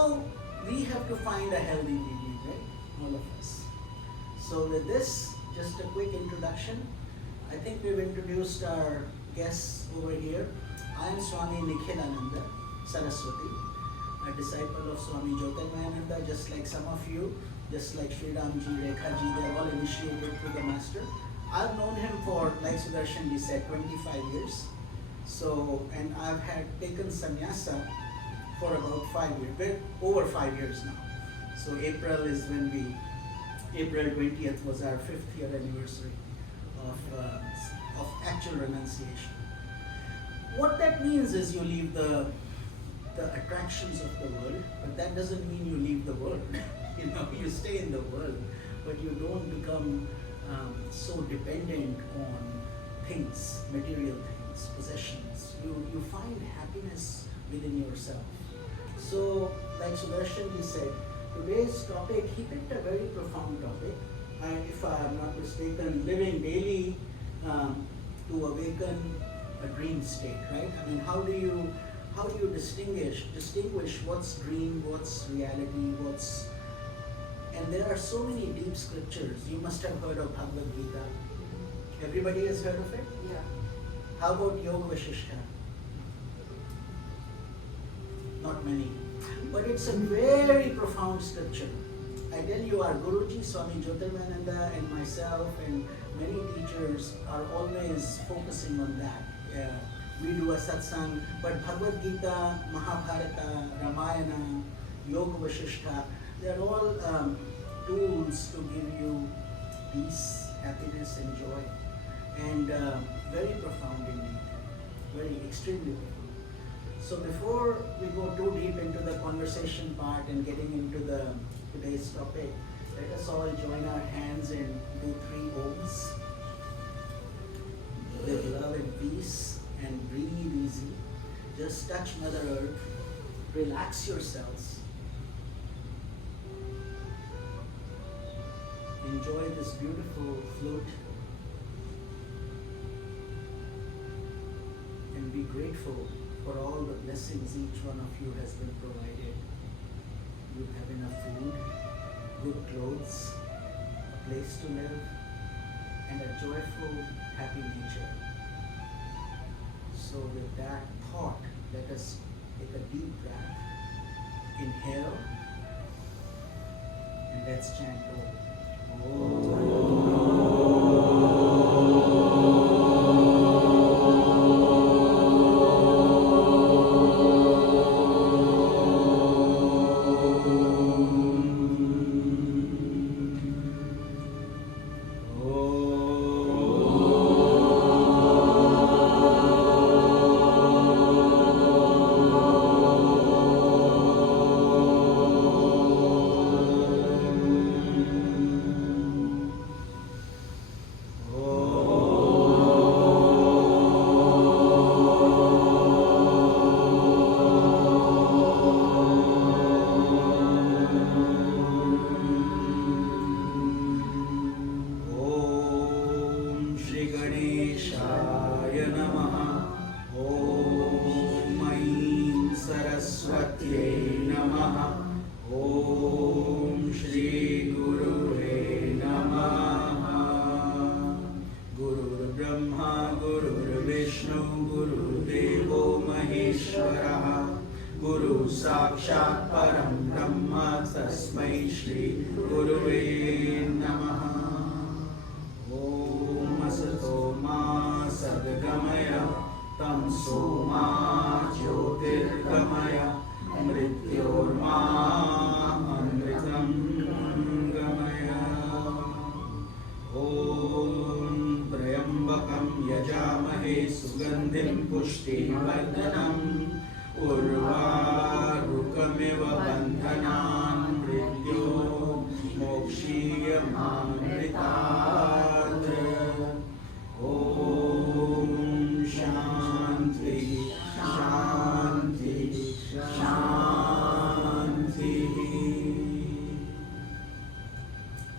So we have to find a healthy medium, right? All of us. So with this, just a quick introduction. I think we've introduced our guests over here. I am Swami Nikhilananda Saraswati, a disciple of Swami Jyotirmayananda, just like some of you, just like Sri Ramji, Rekhaji, they're all initiated through the Master. I've known him for, like Sudarshan ji said, 25 years. So, and I've had taken Sanyasa for about 5 years, over 5 years now. So April 20th was our 5th year anniversary of actual renunciation. What that means is you leave the attractions of the world, but that doesn't mean you leave the world. You stay in the world, but you don't become so dependent on things, material things, possessions. You find happiness within yourself. So, like Sudarshan ji said, today's topic, he picked a very profound topic. If I am not mistaken, living daily to awaken a dream state, right? I mean, how do you distinguish what's dream, what's reality, and there are so many deep scriptures. You must have heard of Bhagavad Gita. Everybody has heard of it? Yeah. How about Yoga Vashishta? Not many. But it's a very profound scripture. I tell you, our Guruji, Swami Jyotirmayananda, and myself, and many teachers are always focusing on that. We do a satsang, but Bhagavad Gita, Mahabharata, Ramayana, Yoga Vashishta, they're all tools to give you peace, happiness, and joy. And very profound indeed. Very extremely profound. So before we go too deep into the conversation part and getting into today's topic, let us all join our hands and do 3 Oms. With love and peace, and breathe easy. Just touch Mother Earth. Relax yourselves. Enjoy this beautiful flute. And be grateful for all the blessings each one of you has been provided. You have enough food, good clothes, a place to live, and a joyful, happy nature. So with that thought, let us take a deep breath. Inhale, and let's chant Om.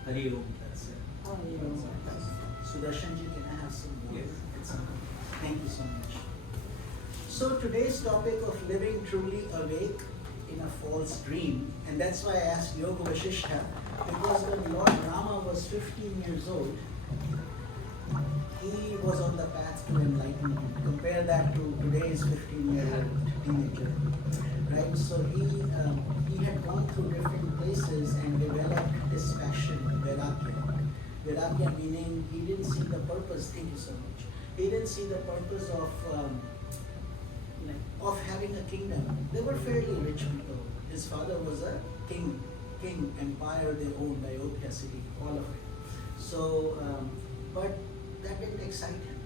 Hari Om, that's it. Sudarshan ji, can I have some more? Yes. Thank you so much. So today's topic of living truly awake in a false dream, and that's why I asked Yoga Vasishtha, because when Lord Rama was 15 years old, he was on the path to enlightenment. Compare that to today's 15-year-old teenager, right? So he had gone through different places and developed this passion, Vairagya. Vairagya meaning he didn't see the purpose. Thank you so much. He didn't see the purpose of having a kingdom. They were fairly rich people. His father was a king empire they owned, Ayodhya city, all of it. So, but that didn't excite him.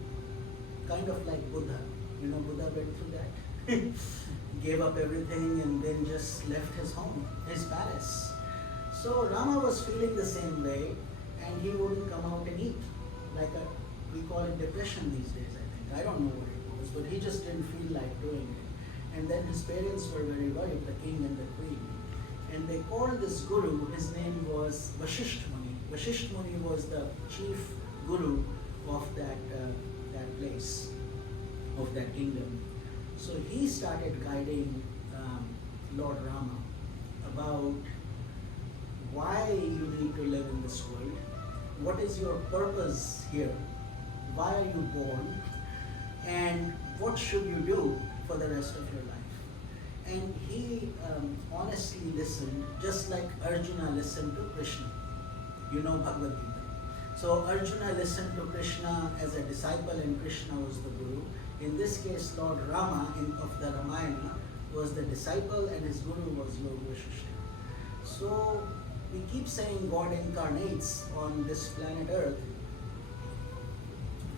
Kind of like Buddha. You know, Buddha went through that. Gave up everything and then just left his home, his palace. So Rama was feeling the same way, and he wouldn't come out and eat. We call it depression these days, I think. I don't know what it was, but he just didn't feel like doing it. And then his parents were very worried, the king and the queen. And they called this guru, his name was Vasishtha Muni. Vasishtha Muni was the chief guru of that place, of that kingdom. So he started guiding Lord Rama about why you need to live in this world, what is your purpose here, why are you born, and what should you do for the rest of your life. And he honestly listened, just like Arjuna listened to Krishna. You know Bhagavad Gita. So Arjuna listened to Krishna as a disciple and Krishna was the guru. In this case, Lord Rama of the Ramayana was the disciple and his guru was Yoga Vasishtha. So we keep saying God incarnates on this planet Earth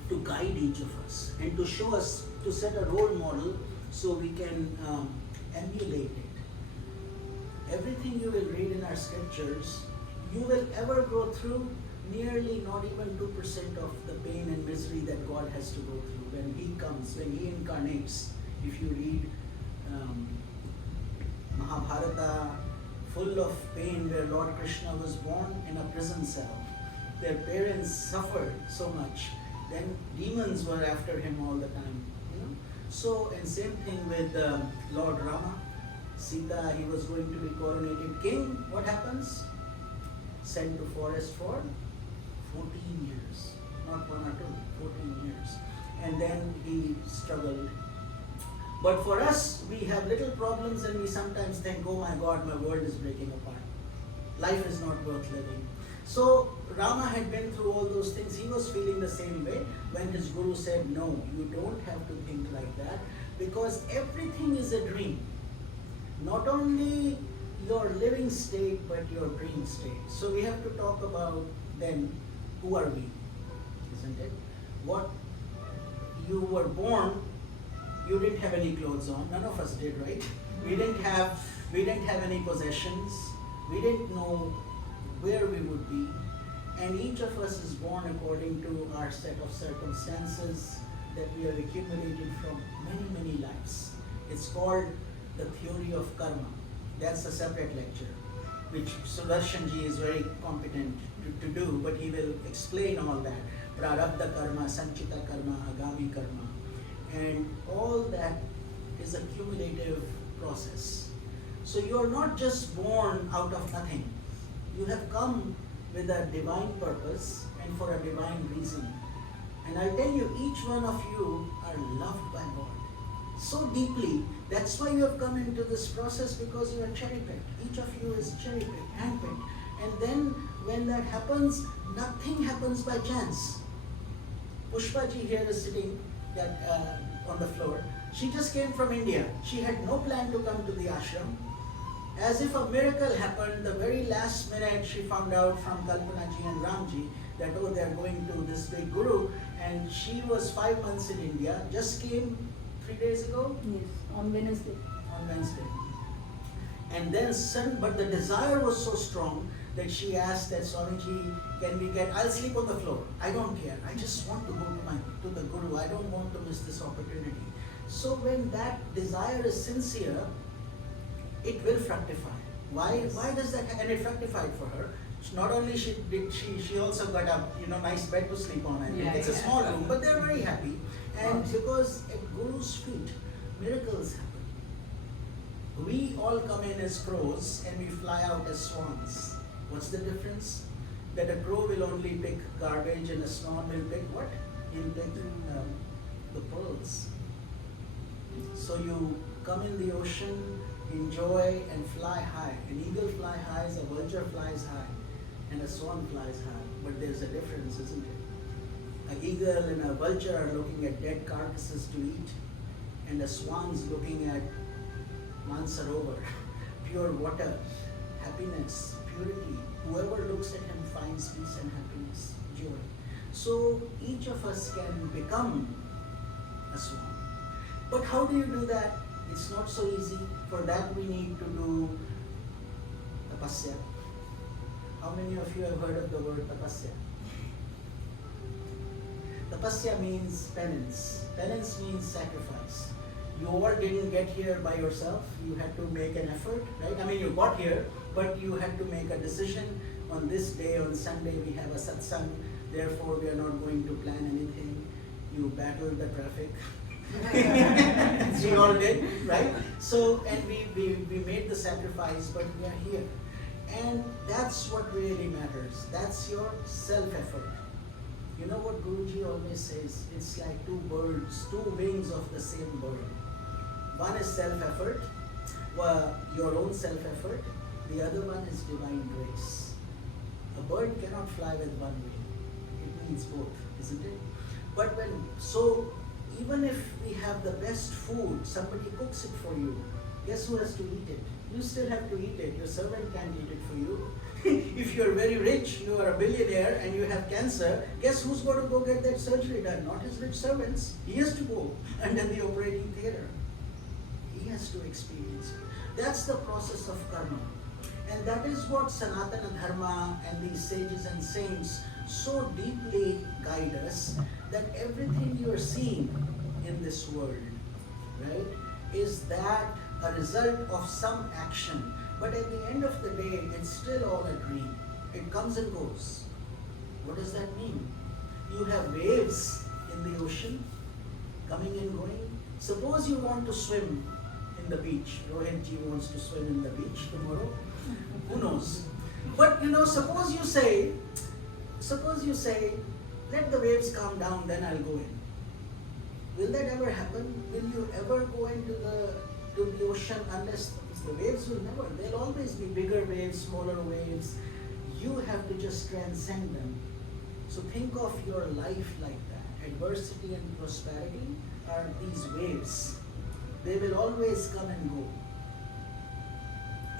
to guide each of us and to show us, to set a role model so we can emulate it. Everything you will read in our scriptures, you will ever go through nearly not even 2% of the pain and misery that God has to go through when He comes, when He incarnates. If you read Mahabharata, full of pain, where Lord Krishna was born in a prison cell. Their parents suffered so much. Then demons were after him all the time. You know? So, and same thing with Lord Rama. Sita, he was going to be coronated king. What happens? Sent to forest for 14 years. Not 1 or 2, 14 years. And then he struggled. But for us, we have little problems and we sometimes think, oh my God, my world is breaking apart. Life is not worth living. So Rama had been through all those things. He was feeling the same way when his guru said, no, you don't have to think like that because everything is a dream. Not only your living state, but your dream state. So we have to talk about then, who are we? Isn't it? What you were born, you didn't have any clothes on. None of us did, right? We didn't have any possessions. We didn't know where we would be. And each of us is born according to our set of circumstances that we have accumulated from many, many lives. It's called the theory of karma. That's a separate lecture, which Sudarshanji is very competent to do, but he will explain all that. Prarabdha karma, Sanchita karma, Agami karma. And all that is a cumulative process. So you are not just born out of nothing. You have come with a divine purpose and for a divine reason. And I'll tell you, each one of you are loved by God so deeply. That's why you have come into this process, because you are cherry-picked. Each of you is cherry-picked, hand-picked. And then when that happens, nothing happens by chance. Pushpaji here is sitting on the floor. She just came from India. She had no plan to come to the ashram. As if a miracle happened, the very last minute she found out from Kalpanaji and Ramji that, oh, they are going to this big guru. And she was 5 months in India, just came 3 days ago? Yes, on Wednesday. On Wednesday. And then, but the desire was so strong that she asked that, Swamiji, I'll sleep on the floor. I don't care. I just want to go to the guru. I don't want to miss this opportunity. So when that desire is sincere, it will fructify. Why does that happen? And it fructified for her. Not only she also got a nice bed to sleep on. I think it's a small room, but they're very happy. And because at Guru's feet, miracles happen. We all come in as crows and we fly out as swans. What's the difference? That a crow will only pick garbage and a swan will pick what? He'll pick the pearls. So you come in the ocean, enjoy and fly high. An eagle flies high, a vulture flies high, and a swan flies high. But there's a difference, isn't it? An eagle and a vulture are looking at dead carcasses to eat, and a swan's looking at Mansarovar, pure water, happiness, purity. Whoever looks at him finds peace and happiness, joy. So each of us can become a swan. But how do you do that? It's not so easy. For that we need to do tapasya. How many of you have heard of the word tapasya? Tapasya means penance. Penance means sacrifice. You all didn't get here by yourself. You had to make an effort, right? I mean, you got here, but you had to make a decision. On this day, on Sunday, we have a satsang. Therefore, we are not going to plan anything. You battled the traffic. We all did, right? So, and we made the sacrifice, but we are here. And that's what really matters. That's your self-effort. You know what Guruji always says? It's like two birds, two wings of the same bird. One is self-effort, your own self-effort. The other one is divine grace. A bird cannot fly with one wing. It needs both, isn't it? But even if we have the best food, somebody cooks it for you, guess who has to eat it? You still have to eat it. Your servant can't eat it for you. If you're very rich, you are a billionaire and you have cancer, guess who's going to go get that surgery done? Not his rich servants. He has to go under the operating theater. He has to experience it. That's the process of karma. And that is what Sanatana Dharma and these sages and saints so deeply guide us, that everything you are seeing in this world, right, is that a result of some action. But at the end of the day, it's still all a dream. It comes and goes. What does that mean? You have waves in the ocean coming and going. Suppose you want to swim in the beach. Rohitji wants to swim in the beach tomorrow. Who knows? But suppose you say, let the waves calm down, then I'll go in. Will that ever happen? Will you ever go into the ocean unless the waves will never? There'll always be bigger waves, smaller waves. You have to just transcend them. So think of your life like that. Adversity and prosperity are these waves. They will always come and go.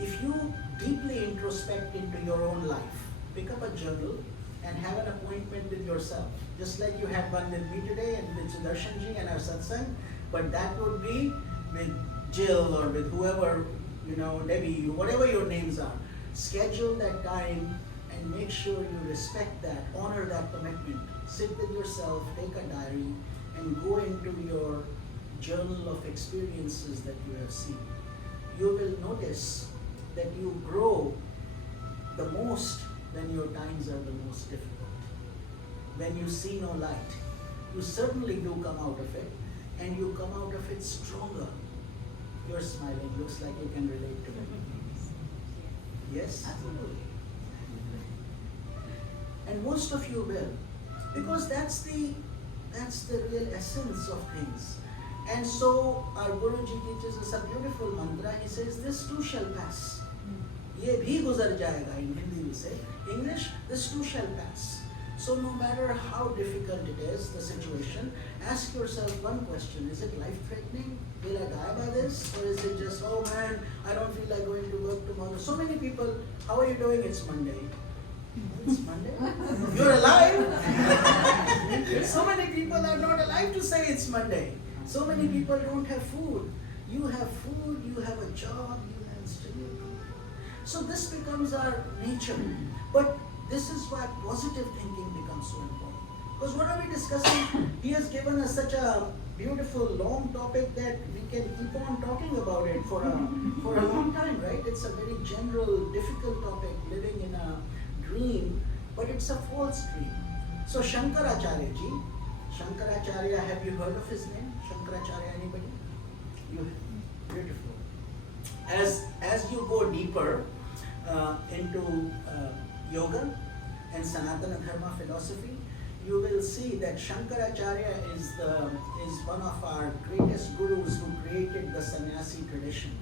If you deeply introspect into your own life, pick up a journal and have an appointment with yourself. Just like you had one with me today and with Sudarshanji and our satsang, but that would be with Jill or with whoever, Debbie, whatever your names are. Schedule that time and make sure you respect that, honor that commitment. Sit with yourself, take a diary, and go into your journal of experiences that you have seen. You will notice that you grow the most when your times are the most difficult. When you see no light, you certainly do come out of it, and you come out of it stronger. You're smiling, looks like you can relate to it. Yes? Absolutely. And most of you will, because that's the real essence of things. And so our Guruji teaches us a beautiful mantra. He says, this too shall pass. Ye bhi guzar jayega, in Hindi we say. English, this too shall pass. So no matter how difficult it is, the situation, ask yourself one question. Is it life-threatening? Will I die by this? Or is it just, oh man, I don't feel like going to work tomorrow. So many people, how are you doing? It's Monday. It's Monday? You're alive? So many people are not alive to say it's Monday. So many people don't have food. You have food, you have a job, you have stability. So this becomes our nature. But this is why positive thinking becomes so important. Because what are we discussing? He has given us such a beautiful long topic that we can keep on talking about it for a long time, right? It's a very general, difficult topic, living in a dream, but it's a false dream. So Shankaracharya ji, Shankaracharya, have you heard of his name? Shankaracharya, anybody? You, beautiful. as you go deeper into yoga and Sanatana Dharma philosophy, you will see that Shankaracharya is one of our greatest gurus who created the sannyasi tradition.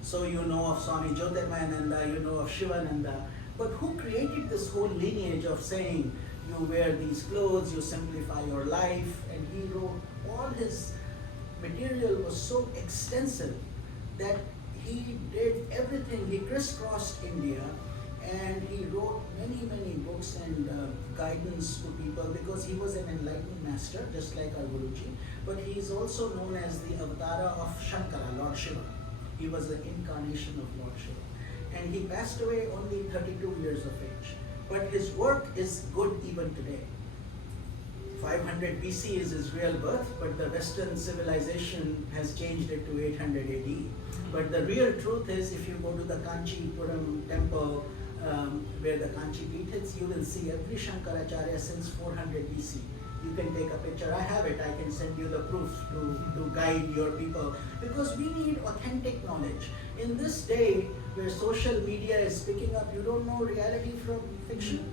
So you know of Swami Jyotirmayananda, you know of Sivananda, but who created this whole lineage of saying you wear these clothes, you simplify your life, and he wrote, all his material was so extensive that he did everything. He crisscrossed India and he wrote many books and guidance to people, because he was an enlightened master just like our Guruji, but he is also known as the Avatara of Shankara, Lord Shiva. He was the incarnation of Lord Shiva, and he passed away only 32 years of age, but his work is good even today. 500 BC is his real birth, but the Western civilization has changed it to 800 AD. But the real truth is, if you go to the Kanchipuram temple, where the Kanchi Peeth is, you will see every Shankaracharya since 400 BC. You can take a picture. I have it. I can send you the proof to guide your people. Because we need authentic knowledge. In this day where social media is picking up, you don't know reality from fiction,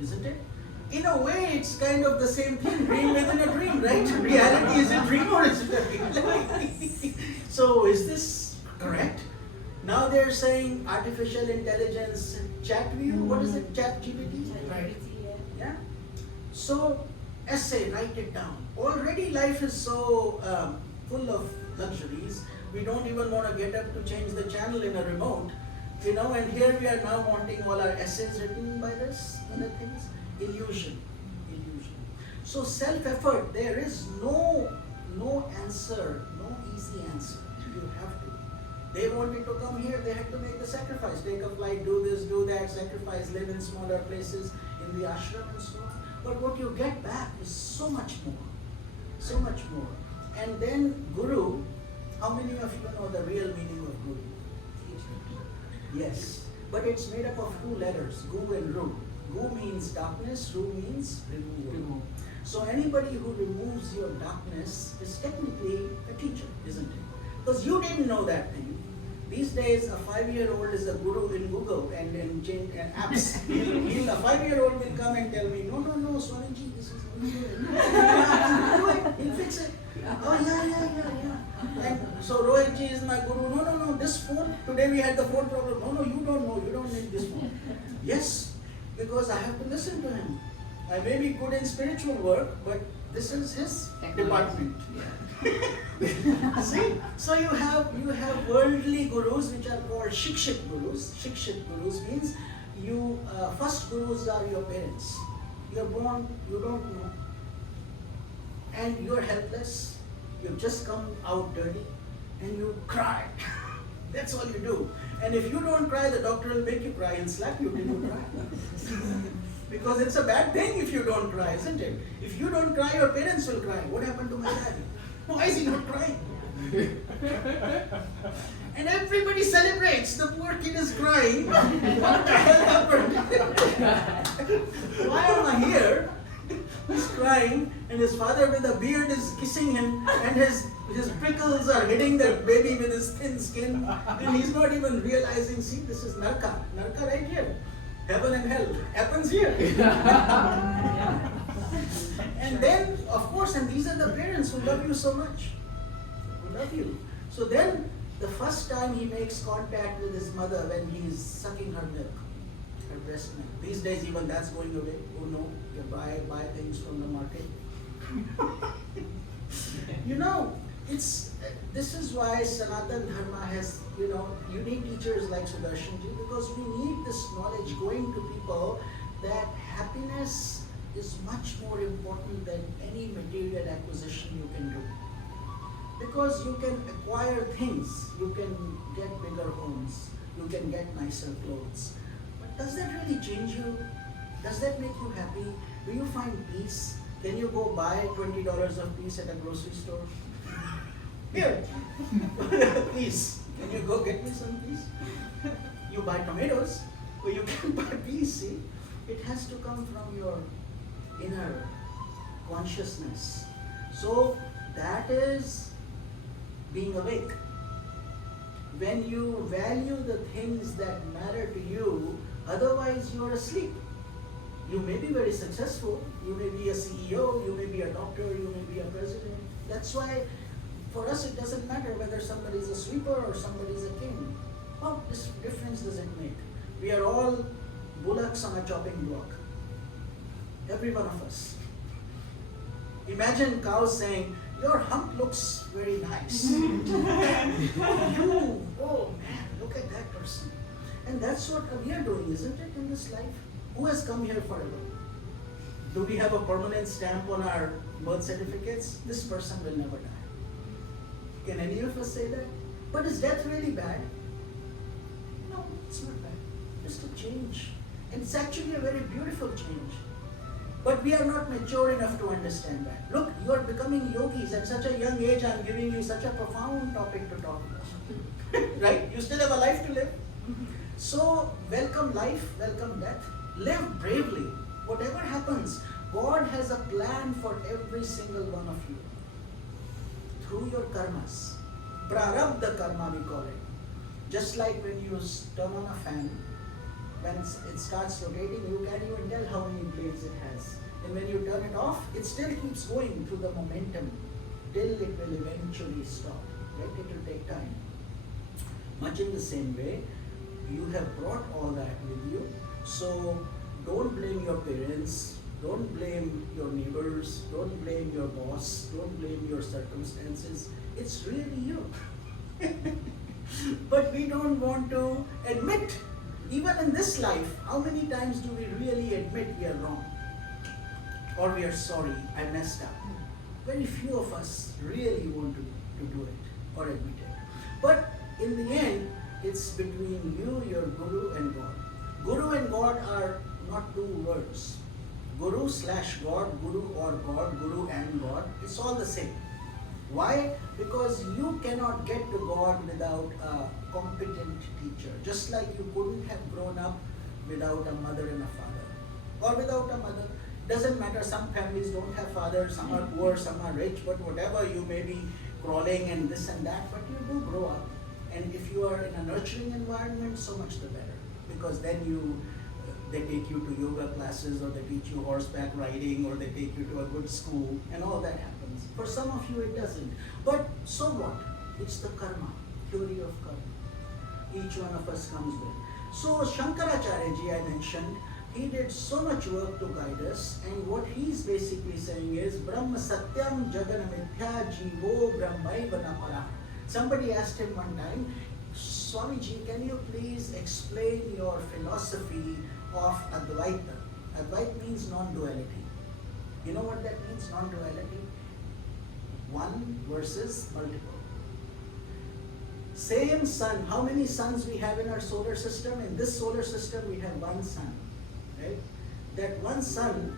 isn't it? In a way, it's kind of the same thing, dream within a dream, right? Reality is a dream or is it a reality? So is this correct? Now they're saying artificial intelligence, chat view, what is it, chat GPT? Right. Yeah. So essay, write it down. Already life is so full of luxuries, we don't even want to get up to change the channel in a remote, and here we are now wanting all our essays written by this, other things. Illusion. So self-effort, there is no answer, no easy answer. You have to. They wanted to come here, they had to make the sacrifice, take a flight, do this, do that, sacrifice, live in smaller places, in the ashram and so on. But what you get back is so much more. And then Guru, how many of you know the real meaning of Guru? Yes, but it's made up of two letters, Gu and Ru. Gu means darkness, Ru means removal. So anybody who removes your darkness is technically a teacher, isn't it? Because you didn't know that thing. These days, a 5-year-old is a guru in Google and in apps. A 5-year-old will come and tell me, no, Swamiji, this is what you do. He'll fix it. Oh, yeah. And so Rohitji is my guru. No, this phone, today we had the phone problem. No, you don't know, you don't need this phone. Yes, because I have to listen to him. I may be good in spiritual work, but this is his department. See? So you have worldly gurus which are called Shikshit gurus. Shikshit gurus means first gurus are your parents. You're born, you don't know. And you're helpless. You've just come out dirty and you cry. That's all you do. And if you don't cry, the doctor will make you cry and slap you till you cry. Because it's a bad thing if you don't cry, isn't it? If you don't cry, your parents will cry. What happened to my dad? Why is he not crying? And everybody celebrates. The poor kid is crying. What the hell happened? Why am I here? He's crying, and his father with a beard is kissing him, and his prickles are hitting that baby with his thin skin, and he's not even realizing, see, this is Narka. Narka right here. Heaven and hell happens here. And then, of course, and these are the parents who love you so much. Who love you. So then, the first time he makes contact with his mother when he's sucking her milk, her breast milk. These days even that's going away. Oh no, you buy things from the market. This is why Sanatana Dharma has, you need teachers like Sudarshanji, because we need this knowledge going to people that happiness is much more important than any material acquisition you can do. Because you can acquire things, you can get bigger homes, you can get nicer clothes. But does that really change you? Does that make you happy? Do you find peace? Can you go buy $20 of peace at a grocery store? Here, peace. Can you go get me some peace? You buy tomatoes, but you can't buy peace, see? It has to come from your inner consciousness. So that is being awake. when you value the things that matter to you, otherwise you are asleep. You may be very successful, you may be a CEO, you may be a doctor, you may be a president. That's why for us it doesn't matter whether somebody is a sweeper or somebody is a king. What difference does it make? We are all bullocks on a chopping block. Every one of us. Imagine cows saying, "Your hump looks very nice." Oh man, look at that person. And that's what we are doing, isn't it, in this life? Who has come here forever? Do we have a permanent stamp on our birth certificates? This person will never die. Can any of us say that? But is death really bad? No, it's not bad. Just a change. And it's actually a very beautiful change. But we are not mature enough to understand that. Look, you are becoming yogis at such a young age. I am giving you such a profound topic to talk about. Right? You still have a life to live. So, welcome life, welcome death. Live bravely. Whatever happens, God has a plan for every single one of you. Through your karmas. Prarabdha karma we call it. Just like when you turn on a fan, when it starts rotating, you can't even tell how many blades it has. And when you turn it off, it still keeps going through the momentum till it will eventually stop. Right? It will take time. Much in the same way, you have brought all that with you. So don't blame your parents, don't blame your neighbors, don't blame your boss, don't blame your circumstances. It's really you. But we don't want to admit. Even in this life, how many times do we really admit we are wrong? Or we are sorry, I messed up. Very few of us really want to do it or admit it. But in the end, it's between you, your Guru and God. Guru and God are not two words. Guru / God, Guru or God, Guru and God, it's all the same. Why? Because you cannot get to God without a competent teacher. Just like you couldn't have grown up without a mother and a father. Or without a mother. Doesn't matter, some families don't have fathers, some are poor, some are rich, but whatever, you may be crawling and this and that, but you do grow up. And if you are in a nurturing environment, so much the better. Because then they take you to yoga classes, or they teach you horseback riding, or they take you to a good school, and all that happens. For some of you it doesn't. But so what? It's the karma, theory of karma. Each one of us comes with. So Shankaracharya ji, I mentioned, he did so much work to guide us, and what he's basically saying is, Brahma Satyam Jagana Mithya Jivo Brahmaiva Napara. Somebody asked him one time, Swamiji, can you please explain your philosophy of Advaita? Advaita means non-duality. You know what that means, non-duality? One versus multiple. Same sun. How many suns we have in our solar system? In this solar system we have one sun. Right? That one sun,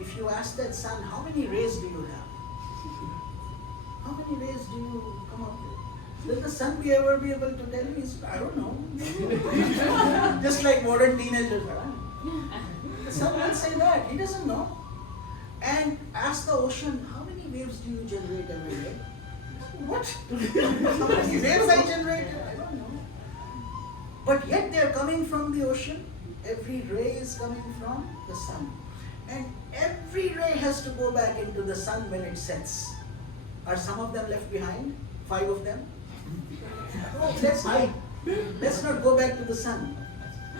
if you ask that sun, how many rays do you have? How many rays do you come up with? Will the sun ever be able to tell me? I don't know. Just like modern teenagers. The sun will say that. He doesn't know. And ask the ocean, how many waves do you generate every day? What? How many waves I generate? I don't know. But yet they are coming from the ocean. Every ray is coming from the sun. And every ray has to go back into the sun when it sets. Are some of them left behind? 5 of them? Oh, let's hide. Let's not go back to the sun.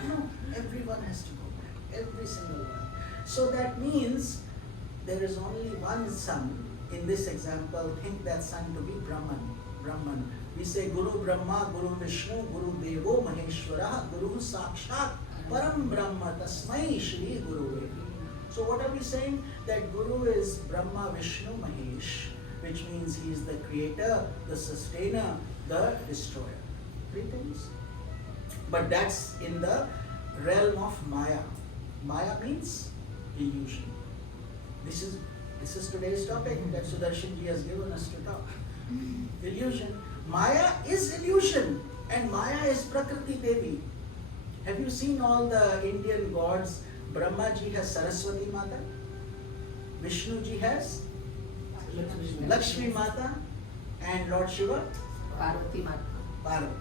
No, everyone has to go back. Every single one. So that means there is only one sun. In this example, think that sun to be Brahman. Brahman. We say Guru Brahma, Guru Vishnu, Guru Devo Maheshwara, Guru Sakshat, Param Brahma, Tasmai Shri Guru. So what are we saying? That Guru is Brahma, Vishnu, Mahesh, which means he is the creator, the sustainer, the destroyer. 3 things. But that's in the realm of Maya. Maya means illusion. This is today's topic that Sudarshan ji has given us to talk. Illusion. Maya is illusion, and Maya is Prakriti Devi. Have you seen all the Indian gods? Brahma ji has Saraswati Mata, Vishnu ji has Lakshmi Mata, and Lord Shiva? Parvati Mata. Parvati.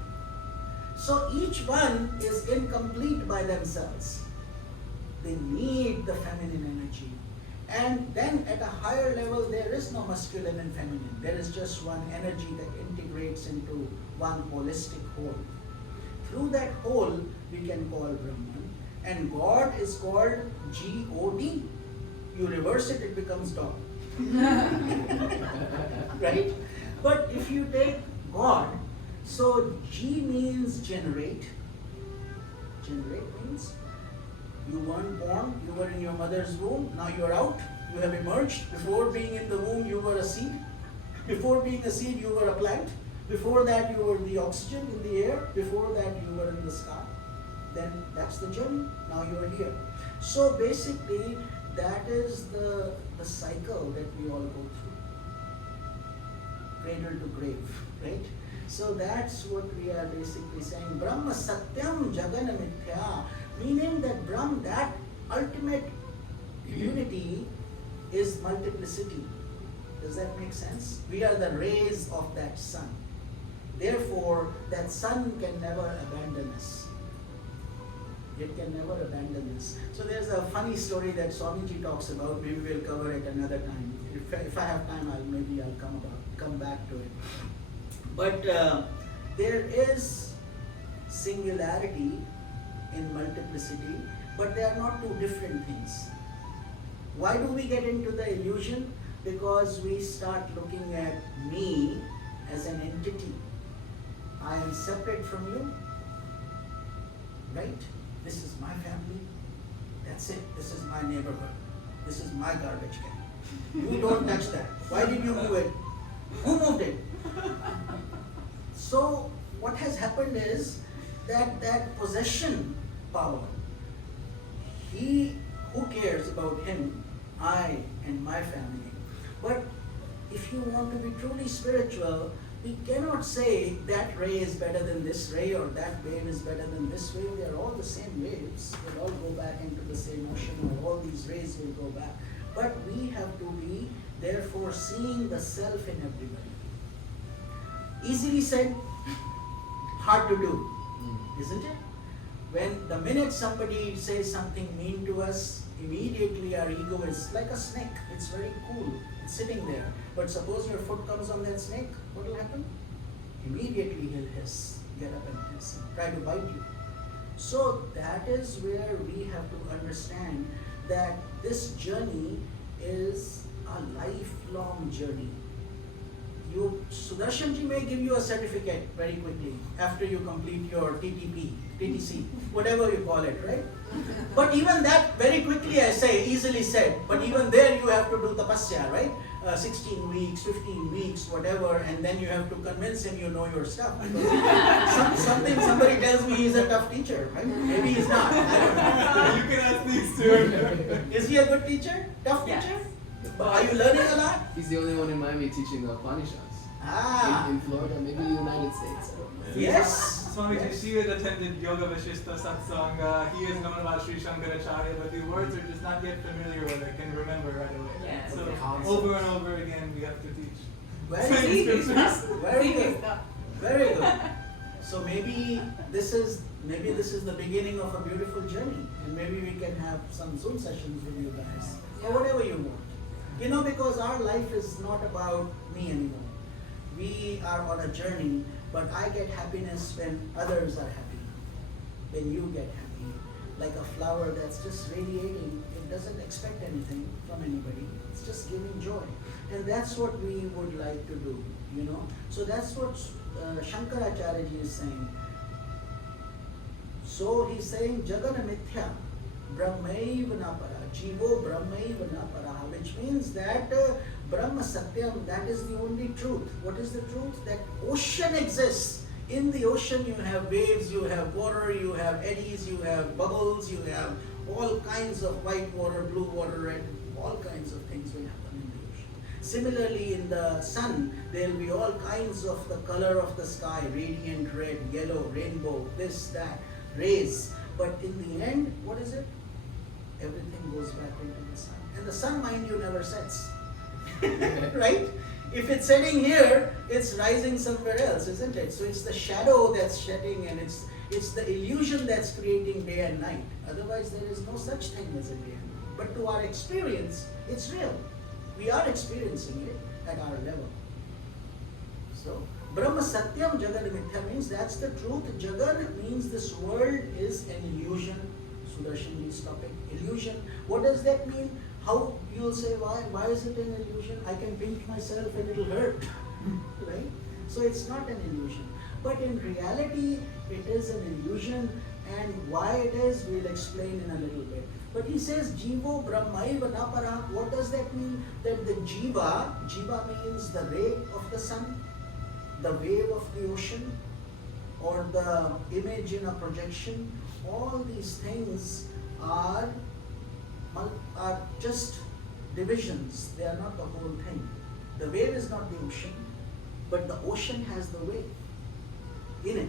So each one is incomplete by themselves. They need the feminine energy. And then at a higher level, there is no masculine and feminine. There is just one energy that integrates into one holistic whole. Through that whole, we can call Brahman. And God is called G-O-D. You reverse it, it becomes dog. Right? But if you take God, so G means generate. Generate means you weren't born, you were in your mother's womb, now you are out, you have emerged. Before being in the womb, you were a seed. Before being a seed, you were a plant. Before that, you were the oxygen in the air. Before that, you were in the sky. Then that's the journey. Now you are here. So basically, that is the cycle that we all go through. Cradle to grave, right? So that's what we are basically saying. Brahma Satyam Jagana Mithya. Meaning that Brahm, that ultimate unity is multiplicity. Does that make sense? We are the rays of that sun. Therefore, that sun can never abandon us. It can never abandon us. So there's a funny story that Swamiji talks about. Maybe we'll cover it another time. If I have time, I'll come back to it. But there is singularity in multiplicity, but they are not two different things. Why do we get into the illusion? Because we start looking at me as an entity. I am separate from you, right? This is my family. That's it. This is my neighborhood. This is my garbage can. You don't touch that. Why did you move it? Who moved it? So what has happened is that possession power, who cares about him, I and my family. But if you want to be truly spiritual, we cannot say that ray is better than this ray or that wave is better than this wave. They are all the same waves. They'll all go back into the same ocean, or all these rays will go back. But we have to be, therefore, seeing the self in everybody. Easily said, hard to do, isn't it? When the minute somebody says something mean to us, immediately our ego is like a snake. It's very cool. It's sitting there. But suppose your foot comes on that snake, what will happen? Immediately he'll hiss, get up and hiss, try to bite you. So that is where we have to understand that this journey is a lifelong journey. Sudarshanji may give you a certificate very quickly after you complete your TTC, whatever you call it, right? But even that, very quickly I say, easily said, but even there you have to do tapasya, right? 16 weeks, 15 weeks, whatever, and then you have to convince him you know your stuff. Somebody tells me he's a tough teacher, right? Maybe he's not, I don't know. You can ask these two. Is he a good teacher? Tough teacher? Are you learning a lot? He's the only one in Miami teaching the Upanishads. In Florida, maybe the United States. Yes. Swami Ji attended Yoga Vashishta Satsang. He has known about Sri Shankaracharya, but the words are just not yet familiar with it, can remember right away. Yes. So over and over again we have to teach. Very good. Very good. So maybe this is the beginning of a beautiful journey, and maybe we can have some Zoom sessions with you guys, or whatever you want. You know, because our life is not about me anymore. We are on a journey, but I get happiness when others are happy, when you get happy. Like a flower that's just radiating, it doesn't expect anything from anybody, it's just giving joy. And that's what we would like to do, you know. So that's what Shankaracharya is saying. So he's saying, Jagana Mithya, Brahmaiva na para, Jivo Brahmaiva na para, which means that Brahma Satyam, that is the only truth. What is the truth? That ocean exists. In the ocean you have waves, you have water, you have eddies, you have bubbles, you have all kinds of white water, blue water, red, all kinds of things will happen in the ocean. Similarly, in the sun, there will be all kinds of the color of the sky, radiant red, yellow, rainbow, this, that, rays. But in the end, what is it? Everything goes back into the sun. And the sun, mind you, never sets. Right? If it's setting here, it's rising somewhere else, isn't it? So it's the shadow that's shedding, and it's the illusion that's creating day and night. Otherwise, there is no such thing as a day and night. But to our experience, it's real. We are experiencing it at our level. So, Brahma Satyam Jagat Mithya means that's the truth. Jagat means this world is an illusion. Sudarshanji's topic, illusion. What does that mean? How you'll say, why is it an illusion? I can pinch myself and it'll hurt. Right? So it's not an illusion. But in reality, it is an illusion, and why it is, we'll explain in a little bit. But he says, Jivo Brahmaiva Napara. What does that mean? That the Jiva means the ray of the sun, the wave of the ocean, or the image in a projection. All these things are just divisions. They are not the whole thing. The wave is not the ocean, but the ocean has the wave in it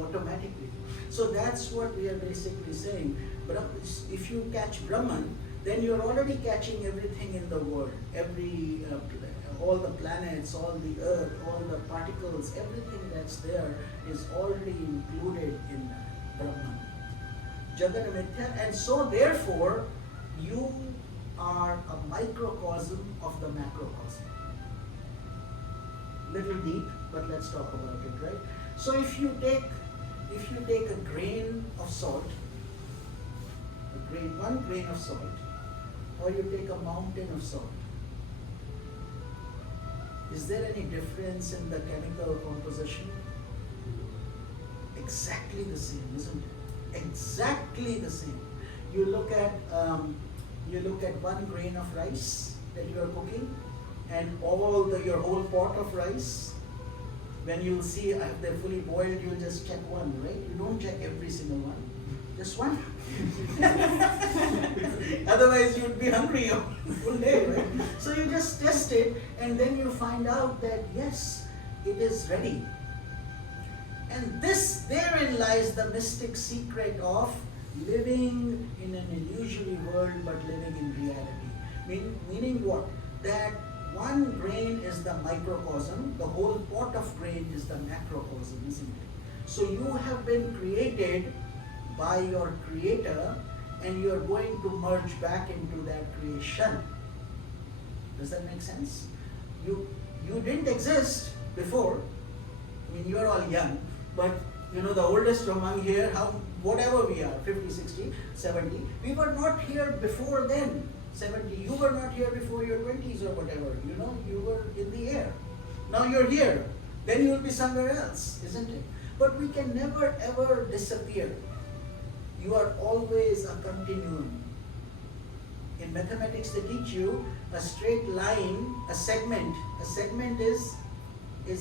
automatically. So that's what we are basically saying. But if you catch Brahman, then you're already catching everything in the world. All the planets, all the earth, all the particles, everything that's there is already included in Brahman. Jagat Mithya. And so therefore, you are a microcosm of the macrocosm. Little deep, but let's talk about it, right? So if you take a grain of salt, one grain of salt, or you take a mountain of salt, is there any difference in the chemical composition? Exactly the same, isn't it? Exactly the same. You look at one grain of rice that you are cooking, and your whole pot of rice. When you'll see if they're fully boiled, you'll just check one, right? You don't check every single one, just one. Otherwise, you'd be hungry all full day, right? So you just test it, and then you find out that yes, it is ready. And therein lies the mystic secret of living in an illusory world, but living in reality. Meaning what? That one grain is the microcosm, the whole pot of grain is the macrocosm, isn't it? So you have been created by your creator, and you are going to merge back into that creation. Does that make sense? You didn't exist before. I mean, you are all young, but the oldest among here, whatever we are, 50, 60, 70, we were not here before then. 70, you were not here before your 20s or whatever, you were in the air. Now you're here, then you will be somewhere else, isn't it? But we can never ever disappear. You are always a continuum. In mathematics they teach you a straight line, a segment. A segment is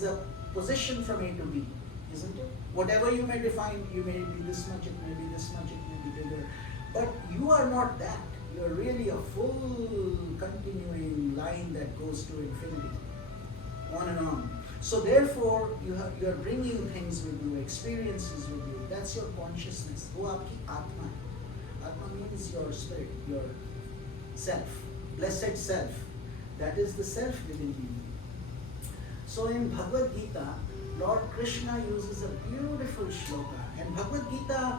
a position from A to B, isn't it? Whatever you may define, you may be this much, it may be this much, it may be bigger. But you are not that. You are really a full continuing line that goes to infinity, on and on. So therefore, you are bringing things with you, experiences with you. That's your consciousness. वो आपकी आत्मा है. Atma means your spirit, your self, blessed self. That is the self within you. So in Bhagavad Gita, Lord Krishna uses a beautiful shloka. And Bhagavad Gita,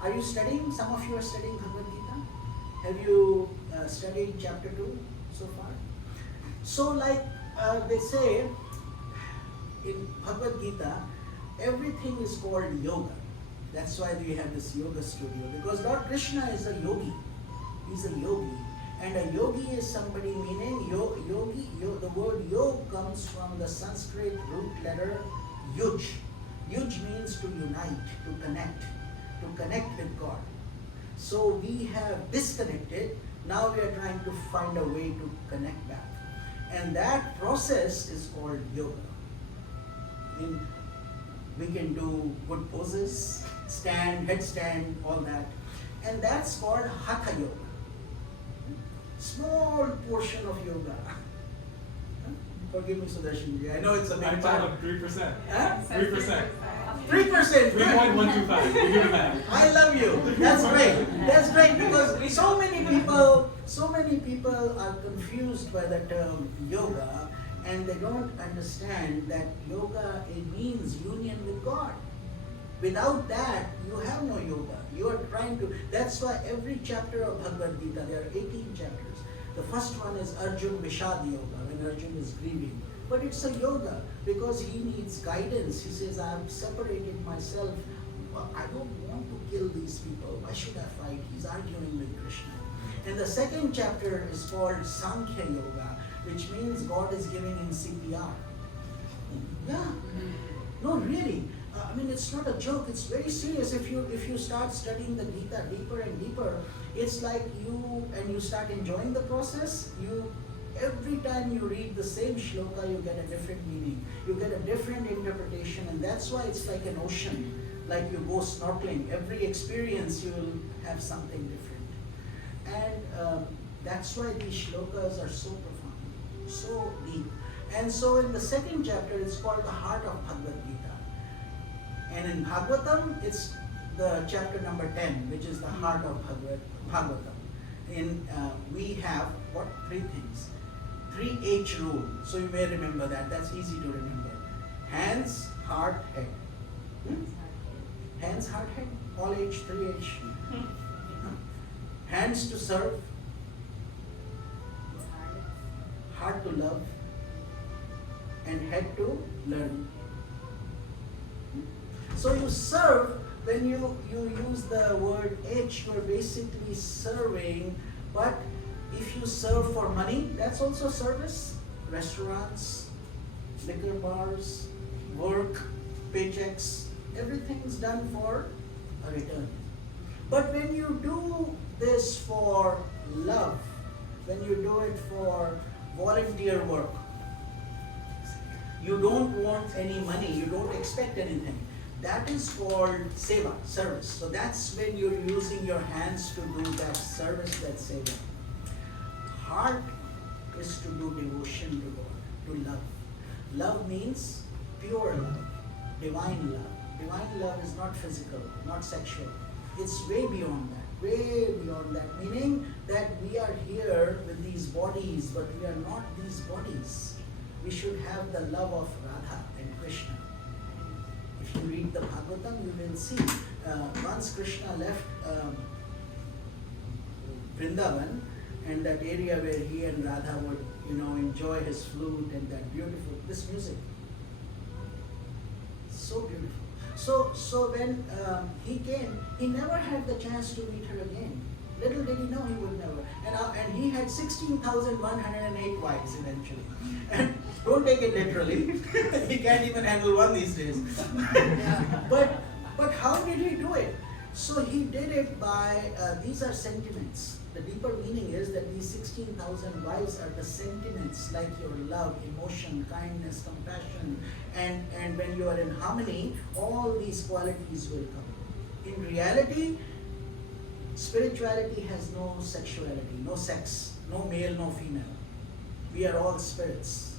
are you studying? Some of you are studying Bhagavad Gita. Have you studied chapter 2 so far? So like they say in Bhagavad Gita, everything is called yoga. That's why we have this yoga studio, because Lord Krishna is a yogi. He's a yogi. And a yogi is somebody, meaning the word yog comes from the Sanskrit root letter yuj. Yuj means to unite, to connect with God. So we have disconnected, now we are trying to find a way to connect back. And that process is called yoga. We can do good poses, headstand, all that. And that's called Hatha Yoga. Small portion of yoga. Forgive me, Sudarshanji. I know it's a big part. of 3%. Huh? 3%. 3%. 3.125. We give it back. I love you. That's great. That's great because so many people are confused by the term yoga, and they don't understand that yoga, it means union with God. Without that, you have no yoga. You are trying to. That's why every chapter of Bhagavad Gita, there are 18 chapters. The first one is Arjun Vishad Yoga, when Arjun is grieving. But it's a yoga because he needs guidance. He says, I have separated myself. I don't want to kill these people. Why should I fight? He's arguing with Krishna. And the second chapter is called Sankhya Yoga, which means God is giving him CPR. Yeah. No, really. I mean, it's not a joke. It's very serious. If you start studying the Gita deeper and deeper, it's like you start enjoying the process. Every time you read the same shloka, you get a different meaning. You get a different interpretation, and that's why it's like an ocean. Like you go snorkeling. Every experience, you will have something different. And that's why these shlokas are so profound, so deep. And so in the second chapter, it's called the heart of Bhagavad Gita. And in Bhagavatam, it's the chapter number 10, which is the heart of Bhagavatam. We have, what? 3 things. 3H rule. So you may remember that. That's easy to remember. Hands, heart, head. Hands, heart, head. All H, 3H. Hands to serve. Heart to love. And head to learn. So you serve, when you use the word H, you're basically serving, but if you serve for money, that's also service. Restaurants, liquor bars, work, paychecks, everything's done for a return. But when you do this for love, when you do it for volunteer work, you don't want any money, you don't expect anything. That is called seva, service. So that's when you're using your hands to do that service, that seva. Heart is to do devotion to God, to love. Love means pure love, divine love. Divine love is not physical, not sexual. It's way beyond that, way beyond that. Meaning that we are here with these bodies, but we are not these bodies. We should have the love of Radha and Krishna. If you read the Bhagavatam, you will see once Krishna left Vrindavan, and that area where he and Radha would, enjoy his flute and that beautiful, this music. So beautiful. So when he came, he never had the chance to meet her again. Little did he know he would never. And he had 16,108 wives eventually. And don't take it literally. He can't even handle one these days. But how did he do it? So he did it by, these are sentiments. The deeper meaning is that these 16,000 wives are the sentiments like your love, emotion, kindness, compassion. And when you are in harmony, all these qualities will come. In reality, spirituality has no sexuality, no sex, no male, no female. We are all spirits.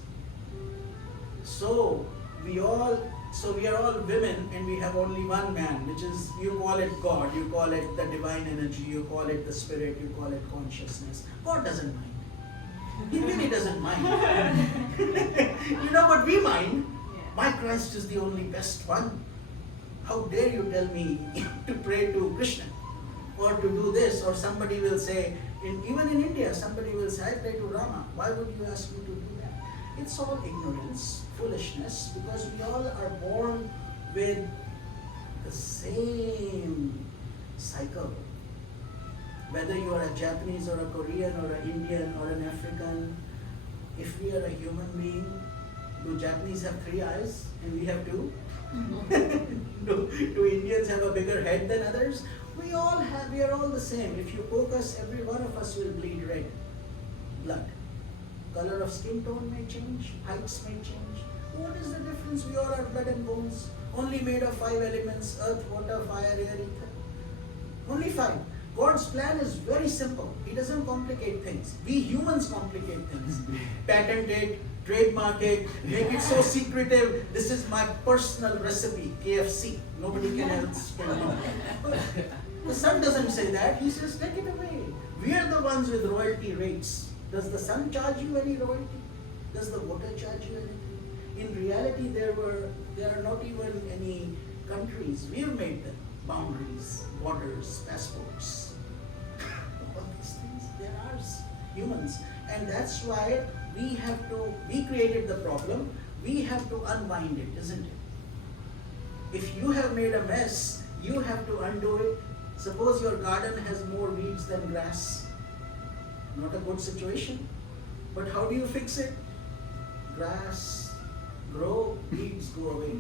So we are all women, and we have only one man, which is, you call it God, you call it the divine energy, you call it the spirit, you call it consciousness. God doesn't mind. He really doesn't mind. But we mind. My Christ is the only best one. How dare you tell me to pray to Krishna or to do this? Or somebody will say, even in India, somebody will say, I pray to Rama. Why would you ask me to do that? It's all ignorance, foolishness, because we all are born with the same cycle. Whether you are a Japanese or a Korean or an Indian or an African, if we are a human being, do Japanese have 3 eyes and we have 2? Do Indians have a bigger head than others? We are all the same. If you poke us, every one of us will bleed red blood. Color of skin tone may change, heights may change. What is the difference? We all are blood and bones, only made of 5 elements: earth, water, fire, air, ether. Only 5. God's plan is very simple. He doesn't complicate things. We humans complicate things. Patent it, trademark it, make it so secretive. This is my personal recipe, KFC. Nobody else can know. But the sun doesn't say that. He says, take it away. We are the ones with royalty rates. Does the sun charge you any royalty? Does the water charge you anything? In reality, there are not even any countries. We have made them. Boundaries, borders, passports. All these things, they're ours, humans. And that's why we created the problem, we have to unwind it, isn't it? If you have made a mess, you have to undo it. Suppose your garden has more weeds than grass. Not a good situation. But how do you fix it? Grass grow, weeds go away.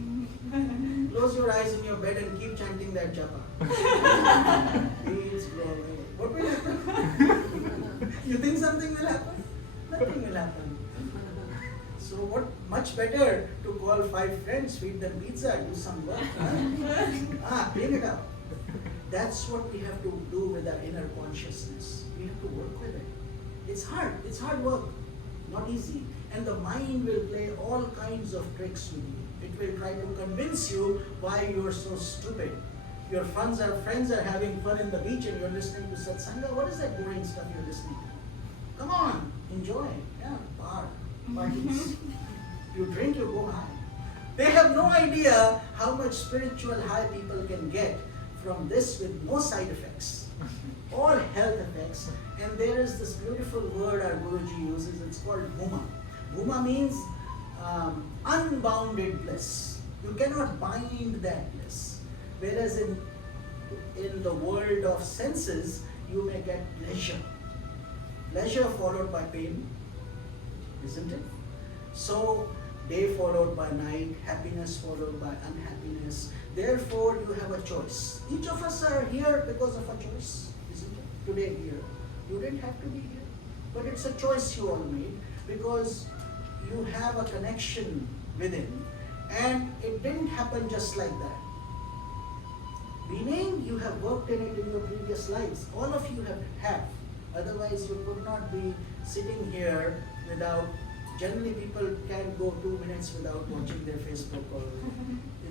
Close your eyes in your bed and keep chanting that japa. Weeds grow away. What will happen? You think something will happen? Nothing will happen. So what much better to call 5 friends, feed them pizza, do some work. Clean it up. That's what we have to do with our inner consciousness. We have to work with it. It's hard work, not easy. And the mind will play all kinds of tricks with you. It will try to convince you why you're so stupid. Your friends are having fun in the beach and you're listening to Satsanga. What is that boring stuff you're listening to? Come on, enjoy. Yeah, parties. You drink, you go high. They have no idea how much spiritual high people can get from this with no side effects. All health effects. And there is this beautiful word our Guruji uses. It's called Bhuma. Bhuma means unbounded bliss. You cannot bind that bliss. Whereas in the world of senses, you may get pleasure. Pleasure followed by pain, isn't it? So, day followed by night, happiness followed by unhappiness. Therefore, you have a choice. Each of us are here because of a choice, isn't it? Today here. You didn't have to be here. But it's a choice you all made because you have a connection within. And it didn't happen just like that. Meaning you have worked in it in your previous lives. All of you have. Otherwise you could not be sitting here without, generally people can't go 2 minutes without watching their Facebook or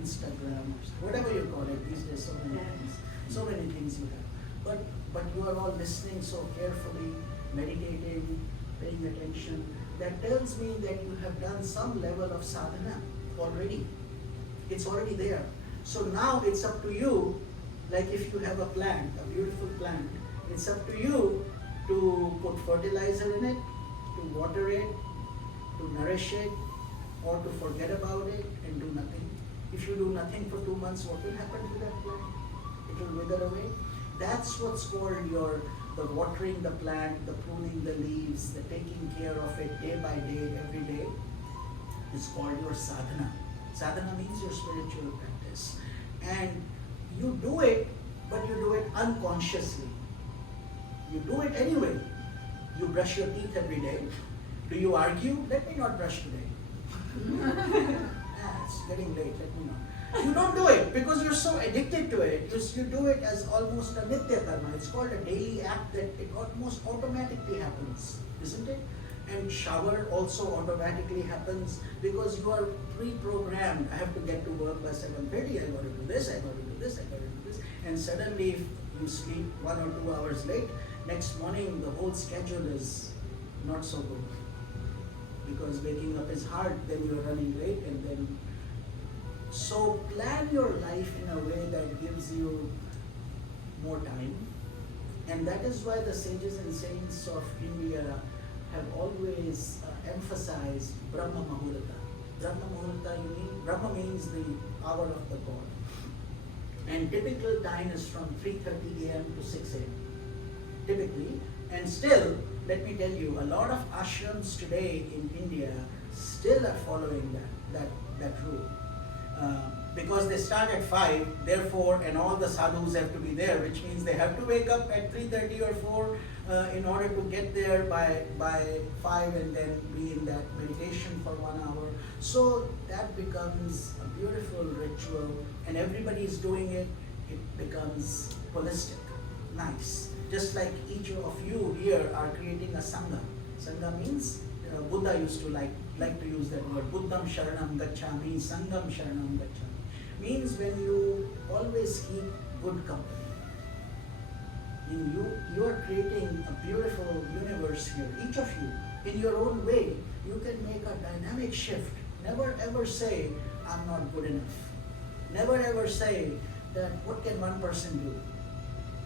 Instagram or whatever you call it. These days so many things you have. But you are all listening so carefully, meditating, paying attention. That tells me that you have done some level of sadhana already. It's already there. So now it's up to you, like if you have a plant, a beautiful plant, it's up to you to put fertilizer in it, to water it, to nourish it, or to forget about it and do nothing. If you do nothing for 2 months, what will happen to that plant? It will wither away. That's what's called the watering the plant, the pruning the leaves, the taking care of it day by day, every day, is called your sadhana. Sadhana means your spiritual practice. And you do it, but you do it unconsciously. You do it anyway. You brush your teeth every day. Do you argue? Let me not brush today. It's getting late, let me not. You don't do it because you're so addicted to it. You do it as almost a nitya karma. It's called a daily act that it almost automatically happens, isn't it? And shower also automatically happens because you are pre-programmed. I have to get to work by 7:30. I got to do this. I got to do this. I got to do this. And suddenly, if you sleep 1 or 2 hours late, next morning the whole schedule is not so good. Because waking up is hard. Then you're running late, and then. So plan your life in a way that gives you more time. And that is why the sages and saints of India have always emphasized Brahma Muhurta. Brahma Muhurta, Brahma means the hour of the God. And typical time is from 3:30 a.m. to 6 a.m. Typically. And still, let me tell you, a lot of ashrams today in India still are following that rule. Because they start at 5, therefore, and all the sadhus have to be there, which means they have to wake up at 3:30 or 4 in order to get there by 5 and then be in that meditation for 1 hour. So that becomes a beautiful ritual, and everybody is doing it. It becomes holistic. nice. Just like each of you here are creating a Sangha. Sangha means, Buddha used to like to use that word, Buddham Sharanam Gacchami, Sangham Sharanam Gacchami. Means when you always keep good company. You are creating a beautiful universe here. Each of you, in your own way, you can make a dynamic shift. Never ever say, I'm not good enough. Never ever say that, what can one person do?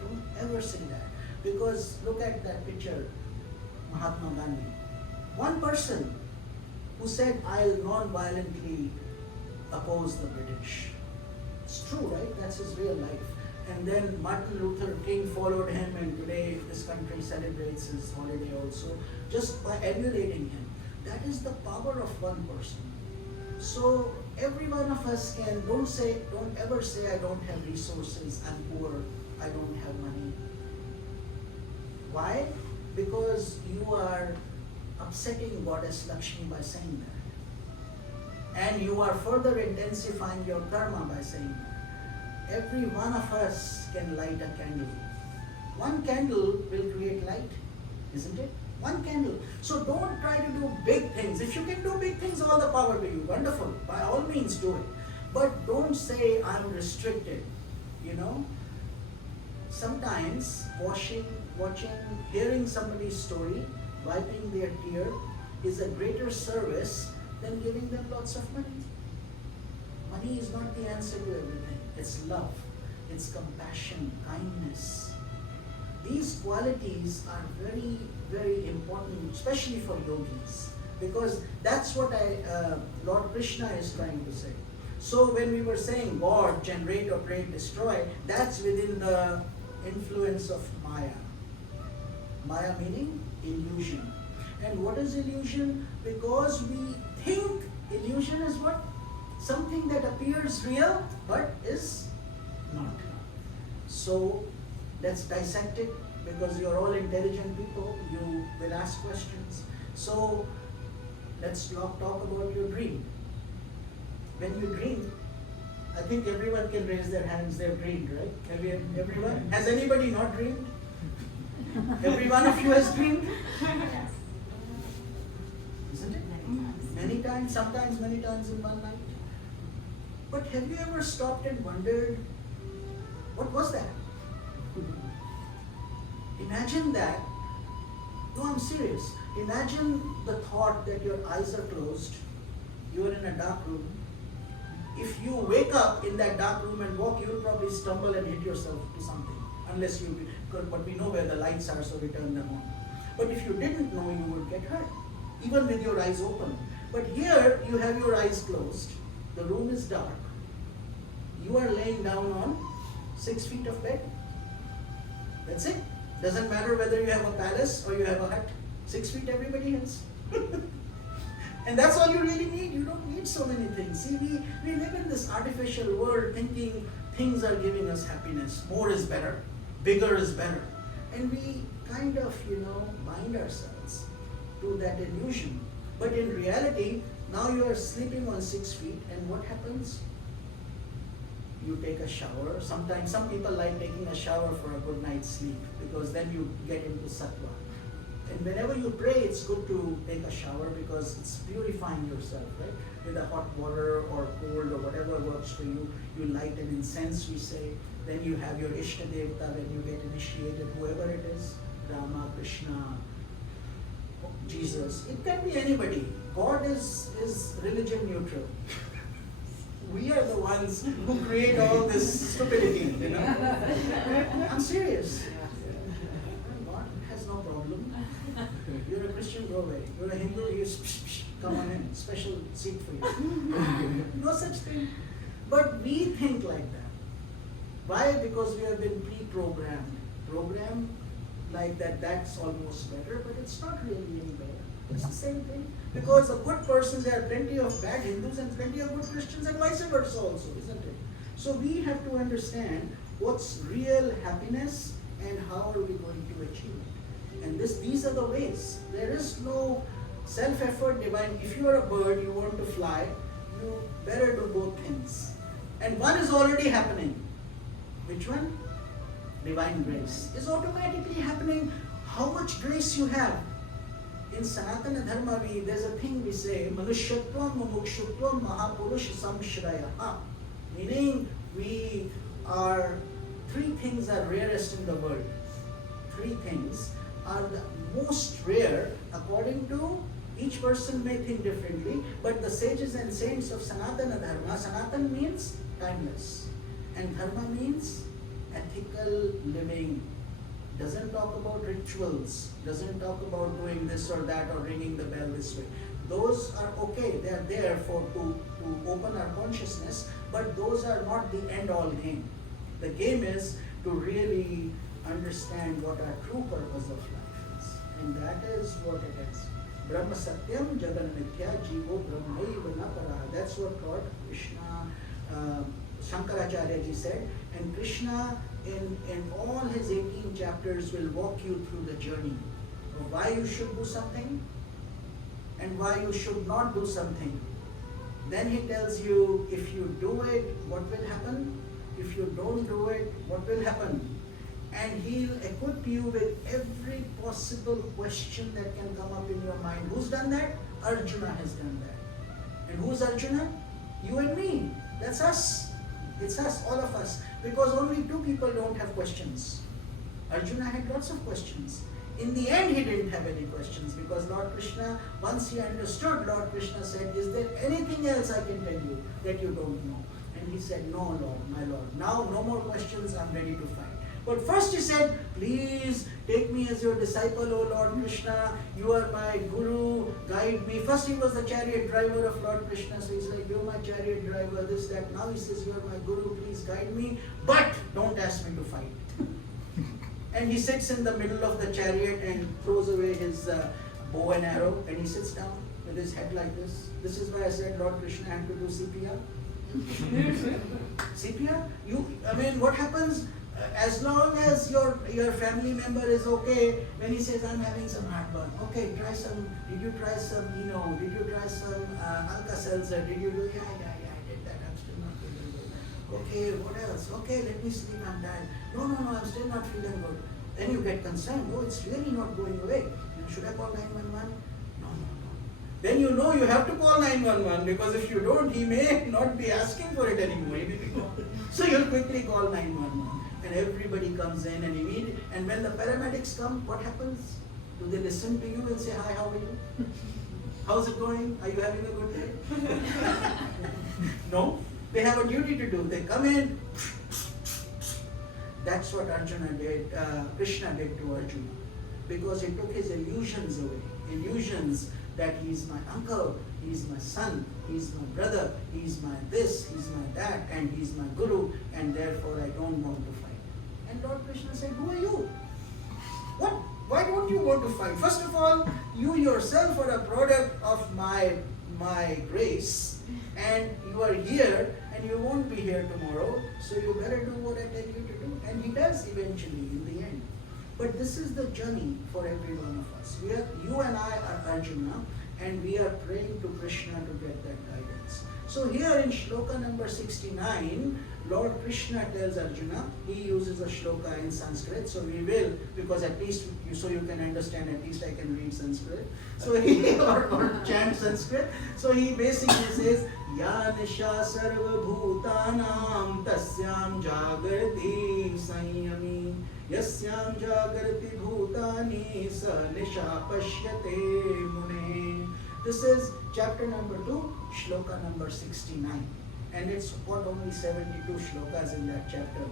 Don't ever say that. Because look at that picture, Mahatma Gandhi. One person who said, I'll non-violently oppose the British. It's true, right? That's his real life. And then Martin Luther King followed him, and today this country celebrates his holiday also, just by emulating him. That is the power of one person. So every one of us can, don't ever say, I don't have resources, I'm poor, I don't have money. Why? Because you are upsetting Goddess Lakshmi by saying that. And you are further intensifying your karma by saying that. Every one of us can light a candle. One candle will create light, isn't it? One candle. So don't try to do big things. If you can do big things, all the power to you. Wonderful. By all means do it. But don't say, I'm restricted. Sometimes watching, hearing somebody's story, wiping their tear is a greater service than giving them lots of money. Money is not the answer to everything. It's love, it's compassion, kindness. These qualities are very, very important, especially for yogis, because that's what Lord Krishna is trying to say. So when we were saying God, generate, operate, destroy, that's within the influence of Maya. Maya meaning illusion. And what is illusion? Because we think illusion is what? Something that appears real but is not. So let's dissect it, because you're all intelligent people, you will ask questions. So let's talk about your dream. When you dream, I think everyone can raise their hands, they've dreamed, right? Everyone? Has anybody not dreamed? Every one of you has dreamed? Yes. Isn't it? Many times. Many times, sometimes many times in one night. But have you ever stopped and wondered, what was that? Imagine that. No, I'm serious. Imagine the thought that your eyes are closed, you are in a dark room. If you wake up in that dark room and walk, you'll probably stumble and hit yourself to something. Unless but we know where the lights are, so we turn them on. But if you didn't know, you would get hurt, even with your eyes open. But here, you have your eyes closed, the room is dark, you are laying down on 6 feet of bed. That's it. Doesn't matter whether you have a palace or you have a hut. 6 feet everybody has. And that's all you really need. You don't need so many things. See, we live in this artificial world thinking things are giving us happiness. More is better. Bigger is better. And we kind of, bind ourselves to that illusion. But in reality, now you are sleeping on 6 feet, and what happens? You take a shower. Sometimes some people like taking a shower for a good night's sleep, because then you get into sattva. And whenever you pray, it's good to take a shower, because it's purifying yourself, right? With a hot water or cold or whatever works for you. You light an incense, we say. Then you have your Ishta Devta when you get initiated, whoever it is, Rama, Krishna, Jesus. It can be anybody. God is religion neutral. We are the ones who create all this stupidity, I'm serious. God has no problem. You're a Christian, go away. You're a Hindu, come on in, special seat for you. No such thing. But we think like that. Why? Because we have been pre-programmed. Programmed like that, that's almost better, but it's not really any better. It's the same thing. Because a good person, there are plenty of bad Hindus and plenty of good Christians, and vice versa also, isn't it? So we have to understand what's real happiness and how are we going to achieve it. And these are the ways. There is no self-effort divine. If you are a bird, you want to fly, you better do both things. And one is already happening. Which one? divine grace, is automatically happening how much grace you have. In Sanatana Dharma, there's a thing we say, Manushyatvam, Mumukshutvam, Mahapurush Samshrayaha. Meaning, three things are rarest in the world. Three things are the most rare according to each person may think differently, but the sages and saints of Sanatana Dharma, Sanatan means timeless, and Dharma means ethical living. Doesn't talk about rituals, doesn't talk about doing this or that or ringing the bell this way. Those are okay, they are there to open our consciousness, but those are not the end-all game. The game is to really understand what our true purpose of life is, and that is what it is. Brahma Satyam Jagan Mithya Jivo Brahmaiva Na Paraha. That's what Lord Krishna, Shankaracharya ji said. And Krishna in all his 18 chapters will walk you through the journey of why you should do something and why you should not do something. Then he tells you, if you do it, what will happen? If you don't do it, what will happen? And he'll equip you with every possible question that can come up in your mind. Who's done that? Arjuna has done that. And who's Arjuna? You and me. That's us. It's us, all of us. Because only two people don't have questions. Arjuna had lots of questions. In the end, he didn't have any questions because Lord Krishna, once he understood, Lord Krishna said, is there anything else I can tell you that you don't know? And he said, no, Lord, my Lord. Now, no more questions, I'm ready to fight. But first he said, please take me as your disciple, O Lord Krishna. You are my guru, guide me. First he was the chariot driver of Lord Krishna. So he's like, you're my chariot driver, this, that. Now he says, you are my guru, please guide me. But don't ask me to fight. And he sits in the middle of the chariot and throws away his bow and arrow. And he sits down with his head like this. This is why I said Lord Krishna had to do CPR. CPR? What happens? As long as your family member is okay, when he says, I'm having some heartburn, okay, did you try some Alka-Seltzer, did you do, yeah, I did that, I'm still not feeling good. Okay, what else? Okay, let me sleep, I'm tired. No, I'm still not feeling good. Then you get concerned, oh, it's really not going away. Should I call 911? No. Then you know you have to call 911 because if you don't, he may not be asking for it anymore. So you'll quickly call 911. And everybody comes in and when the paramedics come, what happens? Do they listen to you and say, hi, how are you? How's it going? Are you having a good day? No, they have a duty to do. They come in. That's what Arjuna did, Krishna did to Arjuna. Because he took his illusions away. Illusions that he's my uncle, he's my son, he's my brother, he's my this, he's my that, and he's my guru, and therefore I don't want to fight. And Lord Krishna said, who are you? What? Why don't you want to fight? First of all, you yourself are a product of my grace, and you are here, and you won't be here tomorrow, so you better do what I tell you to do. And he does eventually in the end. But this is the journey for every one of us. You and I are Arjuna, and we are praying to Krishna to get that guidance. So here in shloka number 69, Lord Krishna tells Arjuna, he uses a shloka in Sanskrit, so we will, because at least, so you can understand, at least I can read Sanskrit. So he, or chant Sanskrit. So he basically says, Ya nisha sarva bhutanam tasyam jagrati sanyami yasyam jagrati bhutani sa nisha pashyate mune. This is chapter number 2, shloka number 69. And it's got only 72 shlokas in that chapter.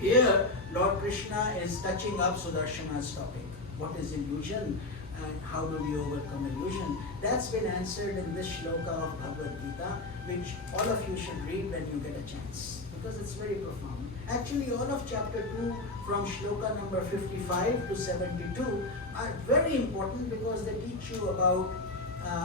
Here, Lord Krishna is touching up Sudarshana's topic. What is illusion and how do we overcome illusion? That's been answered in this shloka of Bhagavad Gita, which all of you should read when you get a chance, because it's very profound. Actually, all of chapter 2 from shloka number 55 to 72 are very important because they teach you about,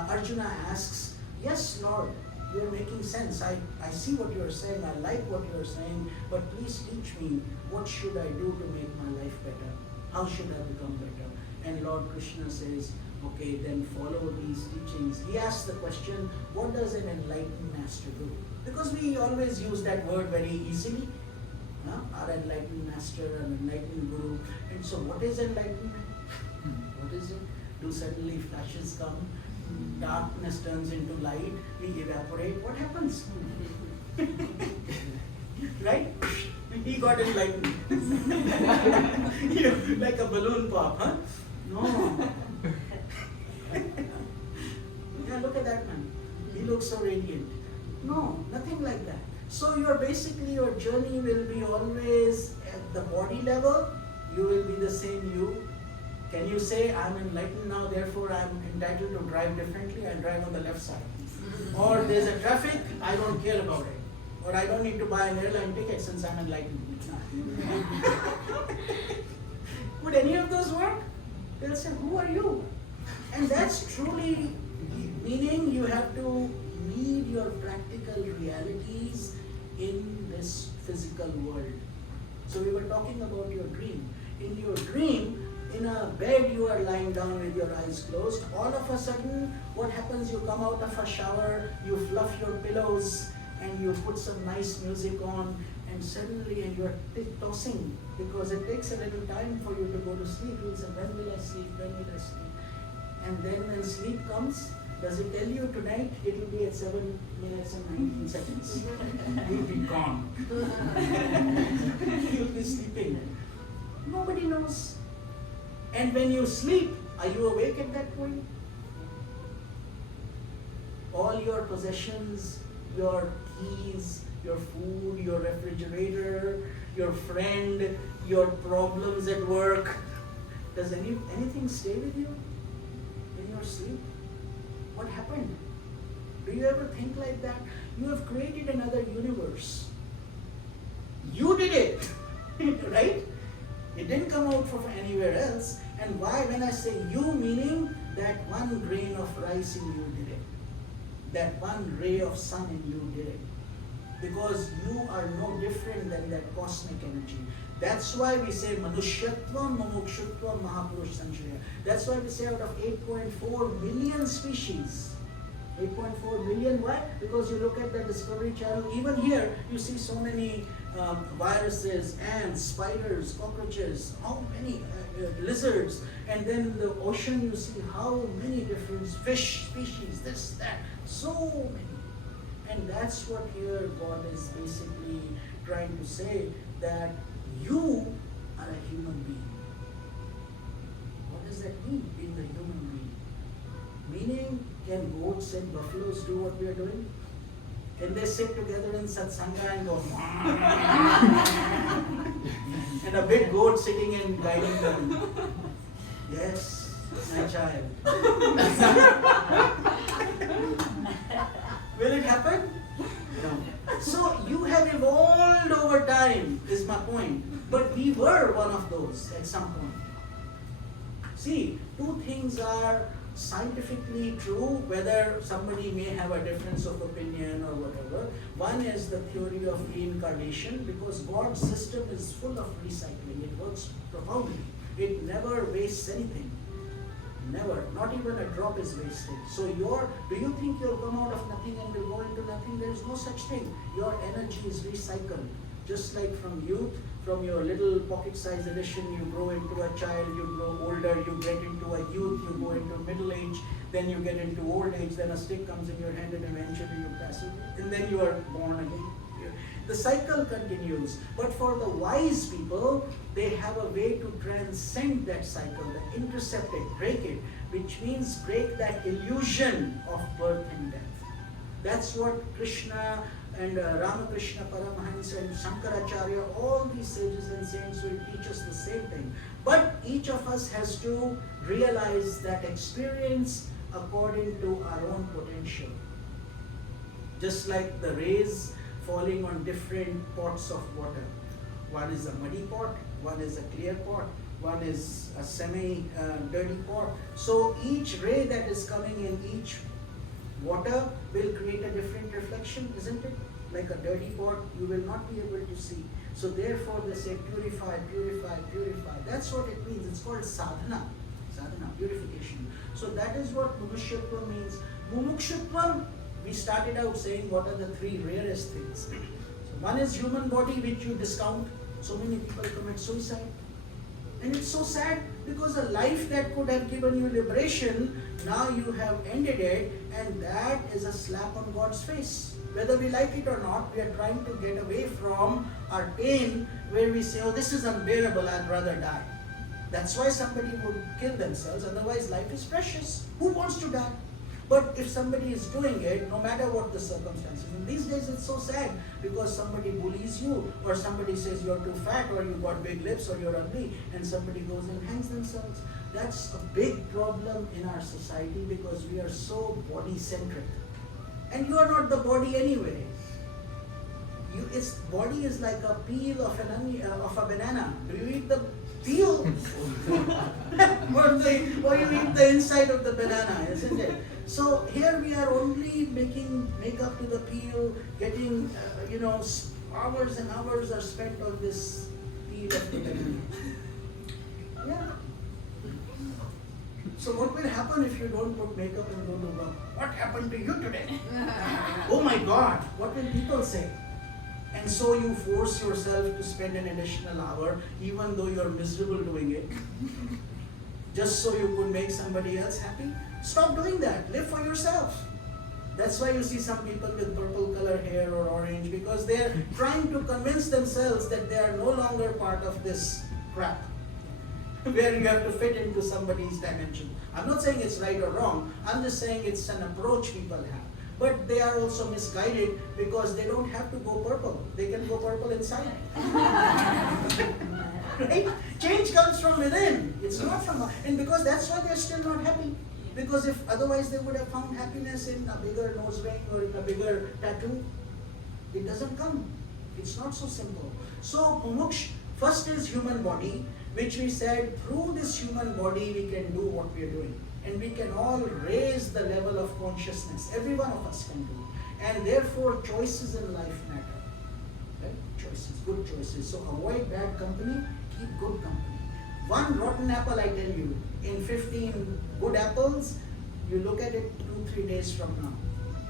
Arjuna asks, yes Lord, you are making sense. I see what you are saying, I like what you are saying, but please teach me, what should I do to make my life better? How should I become better? And Lord Krishna says, okay, then follow these teachings. He asks the question, what does an enlightened master do? Because we always use that word very easily. our enlightened master, our enlightened guru. And so what is enlightenment? What is it? Do suddenly flashes come, darkness turns into light, we evaporate, what happens? Right? He got enlightened. Like a balloon pop, huh? No. Yeah, look at that man. He looks so radiant. No, nothing like that. So your journey will be always at the body level. You will be the same you. Can you say, I'm enlightened now, therefore I'm entitled to drive differently, I drive on the left side? Or there's a traffic, I don't care about it. Or I don't need to buy an airline ticket since I'm enlightened. Would any of those work? They'll say, who are you? And that's truly meaning you have to meet your practical realities in this physical world. So we were talking about your dream. In your dream, in a bed you are lying down with your eyes closed. All of a sudden, what happens? You come out of a shower, you fluff your pillows, and you put some nice music on, and suddenly you're tossing because it takes a little time for you to go to sleep. You'll say, when will I sleep? When will I sleep? And then when sleep comes, does it tell you tonight it will be at 7 minutes and 19 seconds? You'll be gone. You'll be sleeping. Nobody knows. And when you sleep, are you awake at that point? All your possessions, your keys, your food, your refrigerator, your friend, your problems at work, does anything stay with you in your sleep? What happened? Do you ever think like that? You have created another universe. You did it, right? It didn't come out from anywhere else. And why? When I say you, meaning that one grain of rice in you did it. That one ray of sun in you did it. Because you are no different than that cosmic energy. That's why we say Manushyatvam, Mumukshutvam, Mahapurush Sanshaya. That's why we say out of 8.4 million species. 8.4 million, why? Because you look at the Discovery Channel, even here you see so many viruses, ants, spiders, cockroaches, how many lizards, and then in the ocean you see how many different fish species, this, that, so many. And that's what here God is basically trying to say, that you are a human being. What does that mean, being a human being? Meaning, can goats and buffaloes do what we are doing? Can they sit together in Satsanga and go and a big goat sitting and guiding them? Yes, my child. Will it happen? No. So you have evolved over time, is my point. But we were one of those at some point. See, two things are scientifically true, whether somebody may have a difference of opinion or whatever. One is the theory of reincarnation, because God's system is full of recycling. It works profoundly. It never wastes anything. Never. Not even a drop is wasted. So do you think you'll come out of nothing and will go into nothing? There is no such thing. Your energy is recycled. Just like from youth, from your little pocket-sized edition, you grow into a child, you grow older, you get into a youth, you go into middle age, then you get into old age, then a stick comes in your hand and eventually you pass it, and then you are born again. The cycle continues. But for the wise people, they have a way to transcend that cycle, intercept it, break it, which means break that illusion of birth and death. That's what Krishna and Ramakrishna Paramahansa and Shankaracharya, all these sages and saints will teach us the same thing. But each of us has to realize that experience according to our own potential. Just like the rays falling on different pots of water. One is a muddy pot, one is a clear pot, one is a semi-dirty pot. So each ray that is coming in each water will create a different reflection, isn't it? Like a dirty pot, you will not be able to see. So therefore they say purify, purify, purify. That's what it means. It's called sadhana. Sadhana, purification. So that is what Mumukshutvam means. Mumukshutvam, we started out saying what are the three rarest things. So One is human body, which you discount. So many people commit suicide. And it's so sad because a life that could have given you liberation, now you have ended it, and that is a slap on God's face. Whether we like it or not, we are trying to get away from our pain where we say, oh, this is unbearable, I'd rather die. That's why somebody would kill themselves, otherwise life is precious. Who wants to die? But if somebody is doing it, no matter what the circumstances, and these days it's so sad because somebody bullies you, or somebody says you're too fat, or you got big lips, or you're ugly, and somebody goes and hangs themselves. That's a big problem in our society because we are so body-centric. And you are not the body anyway. Its body is like a peel of a banana. Do you eat the peel? Or you eat the inside of the banana, isn't it? So here we are only making makeup to the peel, getting, hours and hours are spent on this peel of the banana. Yeah. So what will happen if you don't put makeup and go to work? What happened to you today? Oh my God, what will people say? And so you force yourself to spend an additional hour, even though you're miserable doing it, just so you could make somebody else happy. Stop doing that. Live for yourself. That's why you see some people with purple color hair or orange, because they're trying to convince themselves that they are no longer part of this crap, where you have to fit into somebody's dimension. I'm not saying it's right or wrong. I'm just saying it's an approach people have. But they are also misguided because they don't have to go purple. They can go purple inside. Right? Change comes from within. It's not from, and because that's why they're still not happy. Because if otherwise they would have found happiness in a bigger nose ring or in a bigger tattoo. It doesn't come. It's not so simple. So mumuksh, first is human body, which we said through this human body we can do what we are doing. And we can all raise the level of consciousness. Every one of us can do. And therefore choices in life matter. Right? Choices, good choices. So avoid bad company, keep good company. One rotten apple, I tell you, in 15 good apples, you look at it 2-3 days from now,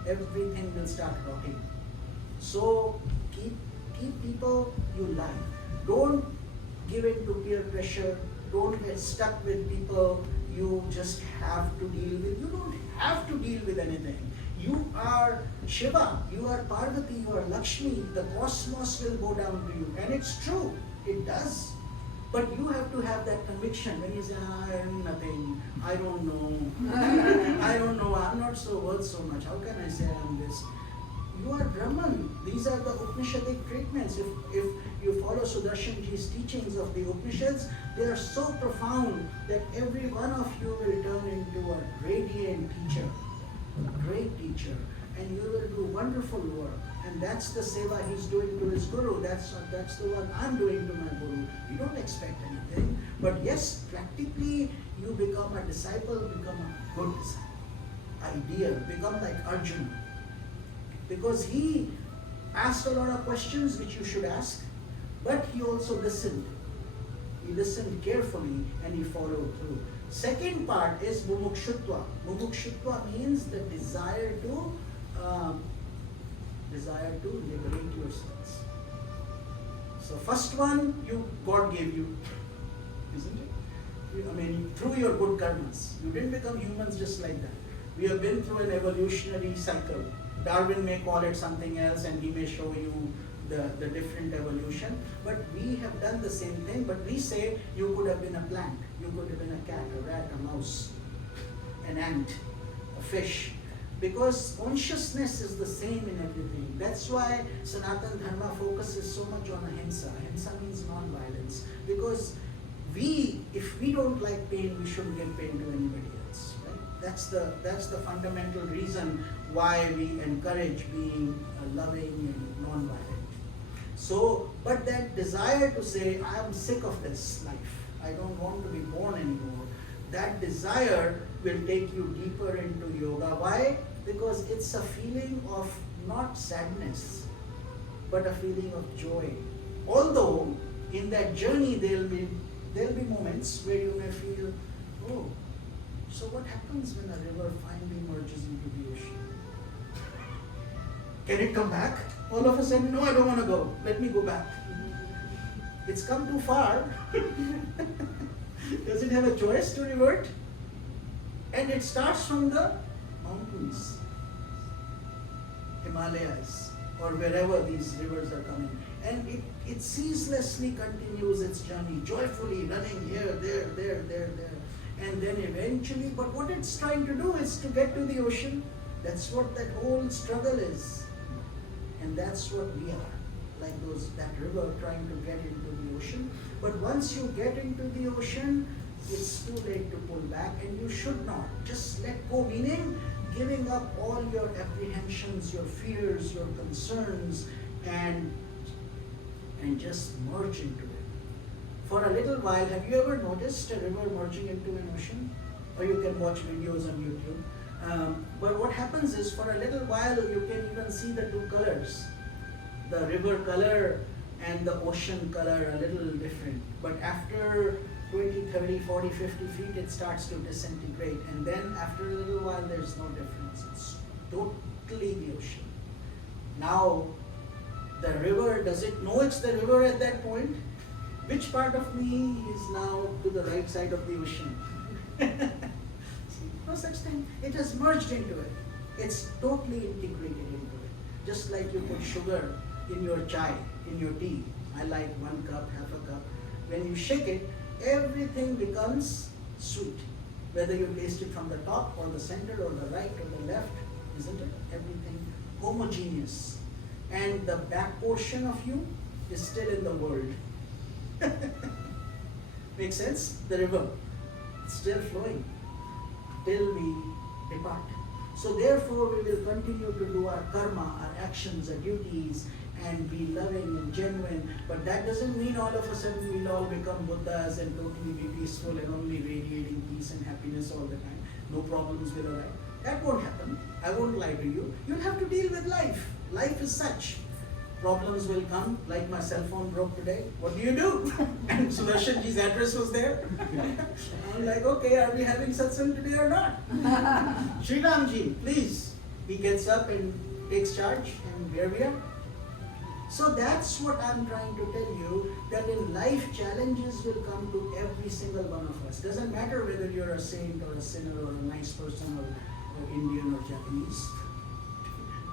everything will start rotting. So keep people you like. Don't give in to peer pressure. Don't get stuck with people you just have to deal with. You don't have to deal with anything. You are Shiva, you are Parvati, you are Lakshmi. The cosmos will go down to you. And it's true, it does. But you have to have that conviction when you say, I am nothing, I don't know, I don't know, I'm not so worth so much. How can I say I am this? You are Brahman. These are the Upanishadic treatments. If you follow Sudarshanji's teachings of the Upanishads, they are so profound that every one of you will turn into a radiant teacher, a great teacher, and you will do wonderful work. And that's the seva he's doing to his guru. That's the one I'm doing to my guru. You don't expect anything, but yes, practically you become a disciple, become a good disciple, ideal, become like Arjuna. Because he asked a lot of questions which you should ask, but he also listened. He listened carefully and he followed through. Second part is mumukshutva. Mumukshutva means the desire to liberate yourselves. So first one, God gave you, isn't it? I mean, through your good karmas. You didn't become humans just like that. We have been through an evolutionary cycle. Darwin may call it something else and he may show you the different evolution, but we have done the same thing. But we say you could have been a plant, you could have been a cat, a rat, a mouse, an ant, a fish, because consciousness is the same in everything. That's why Sanatana Dharma focuses so much on ahimsa. Ahimsa means non-violence, because if we don't like pain, we shouldn't give pain to anybody else. Right? That's the fundamental reason why we encourage being loving and non-violent. So, but that desire to say, I am sick of this life, I don't want to be born anymore, that desire will take you deeper into yoga. Why? Because it's a feeling of not sadness, but a feeling of joy. Although in that journey there'll be moments where you may feel, oh, so what happens when a river finally merges into the ocean? Can it come back? All of a sudden, no, I don't want to go. Let me go back. It's come too far. Does it have a choice to revert? And it starts from the mountains, Himalayas, or wherever these rivers are coming. And it ceaselessly continues its journey, joyfully running here, there. And then eventually, but what it's trying to do is to get to the ocean. That's what that whole struggle is. And that's what we are, like that river trying to get into the ocean. But once you get into the ocean, it's too late to pull back, and you should not. Just let go, meaning giving up all your apprehensions, your fears, your concerns, and just merge into it. For a little while, have you ever noticed a river merging into an ocean? Or you can watch videos on YouTube. But what happens is, for a little while, you can even see the two colors. The river color and the ocean color are a little different. But after 20, 30, 40, 50 feet, it starts to disintegrate. And then after a little while, there's no difference. It's totally the ocean. Now, the river, does it know it's the river at that point? Which part of me is now to the right side of the ocean? No such thing. It has merged into it. It's totally integrated into it. Just like you put sugar in your chai, in your tea. I like 1 cup, half a cup. When you shake it, everything becomes sweet. Whether you taste it from the top or the center or the right or the left, isn't it? Everything homogeneous. And the back portion of you is still in the world. Make sense? The river, it's still flowing till we depart. So therefore we will continue to do our karma, our actions, our duties, and be loving and genuine. But that doesn't mean all of a sudden we'll all become Buddhas and totally be peaceful and only radiating peace and happiness all the time. No problems will arise. That won't happen. I won't lie to you. You'll have to deal with life. Life is such. Problems will come, like my cell phone broke today. What do you do? And Sudarshanji's address was there. I'm like, okay, are we having satsang today or not? Sri Ramji, please. He gets up and takes charge, and here we are. So that's what I'm trying to tell you, that in life challenges will come to every single one of us. Doesn't matter whether you're a saint or a sinner or a nice person or Indian or Japanese.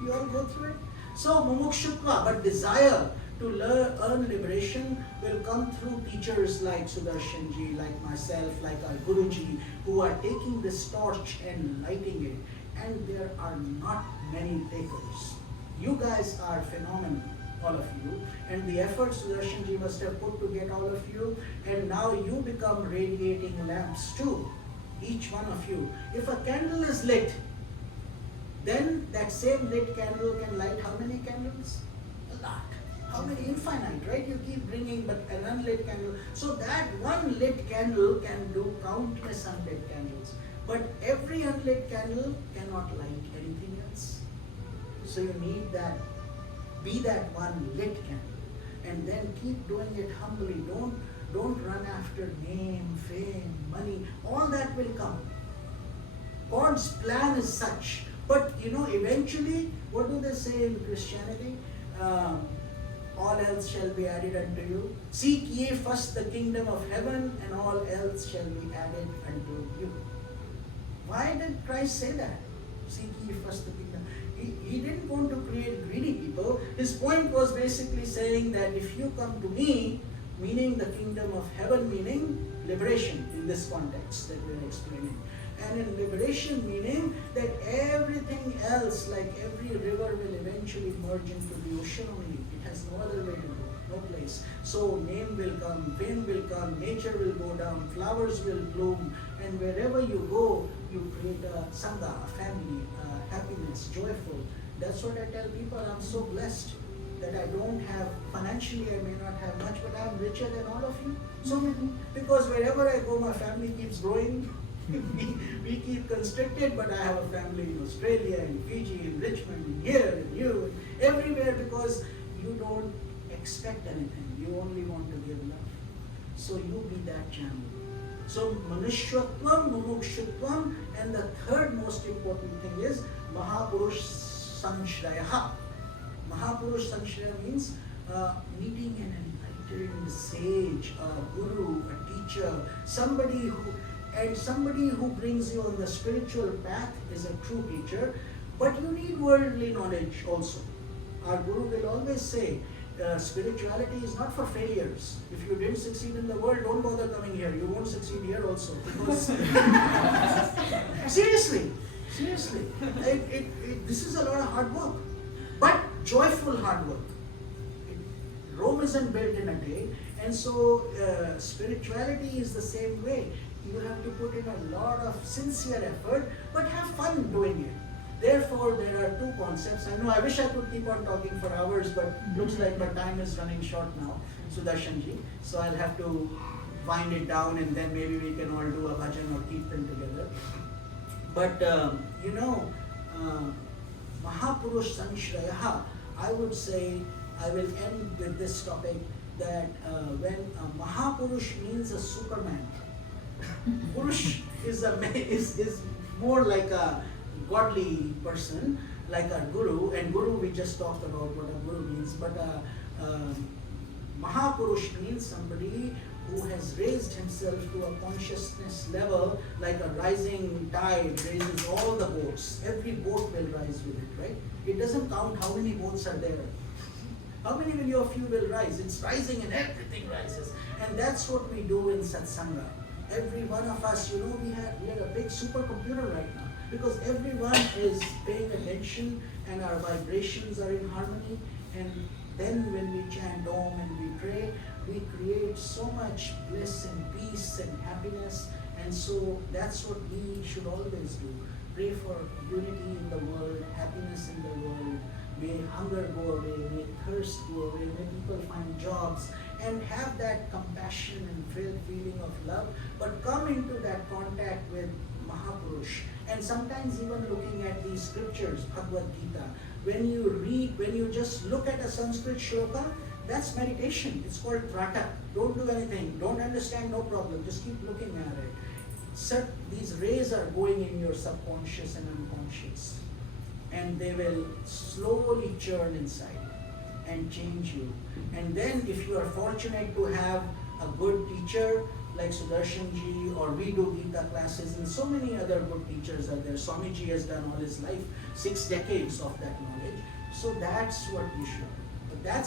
You all go through it. So mumukshutva, but desire to earn liberation will come through teachers like Sudarshanji, like myself, like our Guruji, who are taking this torch and lighting it. And there are not many takers. You guys are phenomenal, all of you. And the efforts Sudarshanji must have put to get all of you. And now you become radiating lamps too, each one of you. If a candle is lit, then that same lit candle can light how many candles? A lot. How many? Infinite, right? You keep bringing, but an unlit candle. So that one lit candle can do countless unlit candles. But every unlit candle cannot light anything else. So you need that, be that one lit candle. And then keep doing it humbly. Don't run after name, fame, money. All that will come. God's plan is such. But eventually, what do they say in Christianity? All else shall be added unto you. Seek ye first the kingdom of heaven, and all else shall be added unto you. Why did Christ say that? Seek ye first the kingdom. He didn't want to create greedy people. His point was basically saying that if you come to me, meaning the kingdom of heaven, meaning liberation in this context that we're explaining. And in liberation, meaning that everything else, like every river, will eventually merge into the ocean only. It has no other way to go, no place. So name will come, fame will come, nature will go down, flowers will bloom, and wherever you go, you create a sangha, a family, happiness, joyful. That's what I tell people. I'm so blessed that I don't have, financially I may not have much, but I'm richer than all of you. So many. Because wherever I go, my family keeps growing. we keep constricted, but I have a family in Australia, in Fiji, in Richmond, in here, in you, everywhere, because you don't expect anything. You only want to give love. So you be that channel. So manushvatvam, mumukshutvam, and the third most important thing is Mahapurush Samshrayaha. Mahapurush Sanshraya means meeting an enlightened sage, a guru, a teacher, somebody who brings you on the spiritual path is a true teacher. But you need worldly knowledge also. Our guru will always say, spirituality is not for failures. If you didn't succeed in the world, don't bother coming here. You won't succeed here also. Because seriously, this is a lot of hard work, but joyful hard work. Rome isn't built in a day, and so spirituality is the same way. You have to put in a lot of sincere effort, but have fun doing it. Therefore, there are two concepts. I know I wish I could keep on talking for hours, but looks like my time is running short now, Sudarshanji. So I'll have to wind it down, and then maybe we can all do a bhajan or kirtan together. But Mahapurush Sanshraya, I would say, I will end with this topic, that when a Mahapurush means a Superman, Purush is more like a godly person, like a guru, and guru we just talked about what a guru means, but Mahapurush means somebody who has raised himself to a consciousness level, like a rising tide raises all the boats. Every boat will rise with it, right? It doesn't count how many boats are there. How many of you will rise? It's rising and everything rises. And that's what we do in Satsanga. Every one of us, we are a big supercomputer right now, because everyone is paying attention and our vibrations are in harmony. And then when we chant Om and we pray, we create so much bliss and peace and happiness. And so that's what we should always do. Pray for unity in the world, happiness in the world. May hunger go away, may thirst go away, may people find jobs, and have that compassion and feeling of love, but come into that contact with Mahapurush. And sometimes even looking at these scriptures, Bhagavad Gita, when you just look at a Sanskrit shloka, that's meditation. It's called prata. Don't do anything, don't understand, no problem, just keep looking at it. These rays are going in your subconscious and unconscious, and they will slowly churn inside and change you. And then if you are fortunate to have a good teacher like Sudarshanji, or we do Gita classes, and so many other good teachers are there. Swamiji has done all his life, 6 decades of that knowledge. So that's what we should. But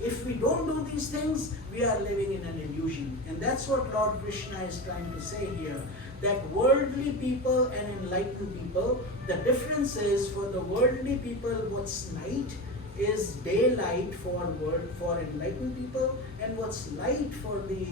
if we don't do these things, we are living in an illusion. And that's what Lord Krishna is trying to say here, that worldly people and enlightened people, the difference is, for the worldly people, what's night is daylight for enlightened people, and what's light for the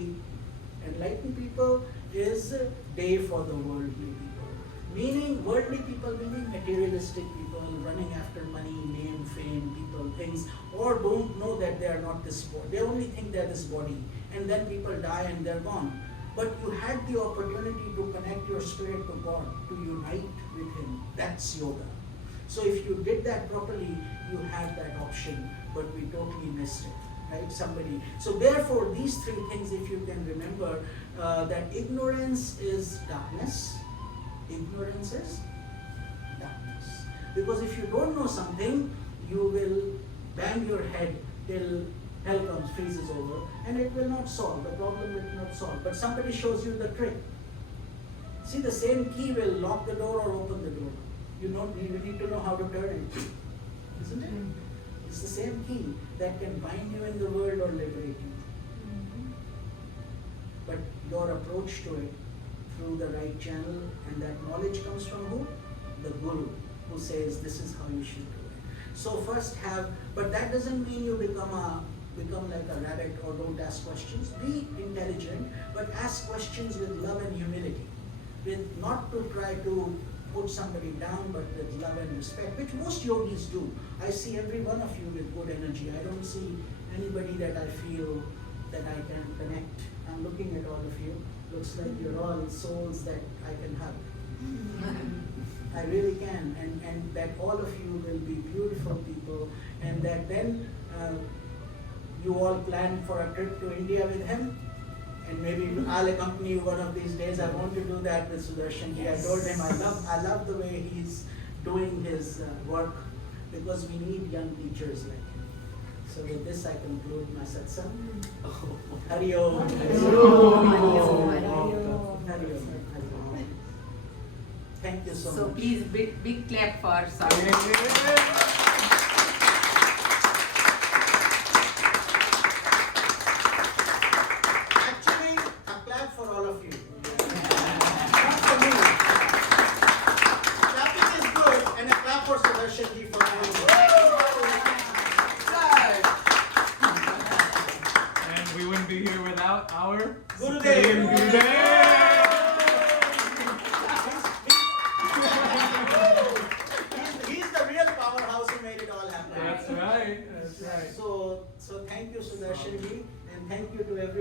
enlightened people is day for the worldly people. Meaning, worldly people meaning materialistic people, running after money, name, fame, people, things, or don't know that they are not this body. They only think they are this body, and then people die and they're gone. But you had the opportunity to connect your spirit to God, to unite with Him. That's yoga. So if you did that properly, you had that option, but we totally missed it, right? So therefore, these 3 things, if you can remember, that ignorance is darkness. Ignorance is darkness. Because if you don't know something, you will bang your head till hell comes, freezes over, and it will not solve. The problem will not solve. But somebody shows you the trick. See, the same key will lock the door or open the door. You need to know how to turn it. Isn't it? It's the same key that can bind you in the world or liberate you. But your approach to it through the right channel, and that knowledge comes from who? The Guru, who says this is how you should do it. So first but that doesn't mean you become like a rabbit or don't ask questions. Be intelligent, but ask questions with love and humility. Not to try to put somebody down, but with love and respect, which most yogis do. I see every one of you with good energy. I don't see anybody that I feel that I can connect. I'm looking at all of you. Looks like you're all souls that I can hug. I really can. And that all of you will be beautiful people, and that then you all plan for a trip to India with him, and maybe I'll accompany you one of these days. I want to do that with Sudarshanji. Yes. I told him I love the way he's doing his work because we need young teachers like him. So with this I conclude my satsang. Hari Om. Hari Om. Hari Om. Thank you so much. So please, big clap for Swami. Actually, a clap for all of you. Not for me. Clapping is good, and a clap for Sudarshanji for having me. And we wouldn't be here without our Gurudev. Supreme Gurudev. He's the real powerhouse who made it all happen. That's right. That's right. So thank you, Sudarshanji, and thank you to everyone.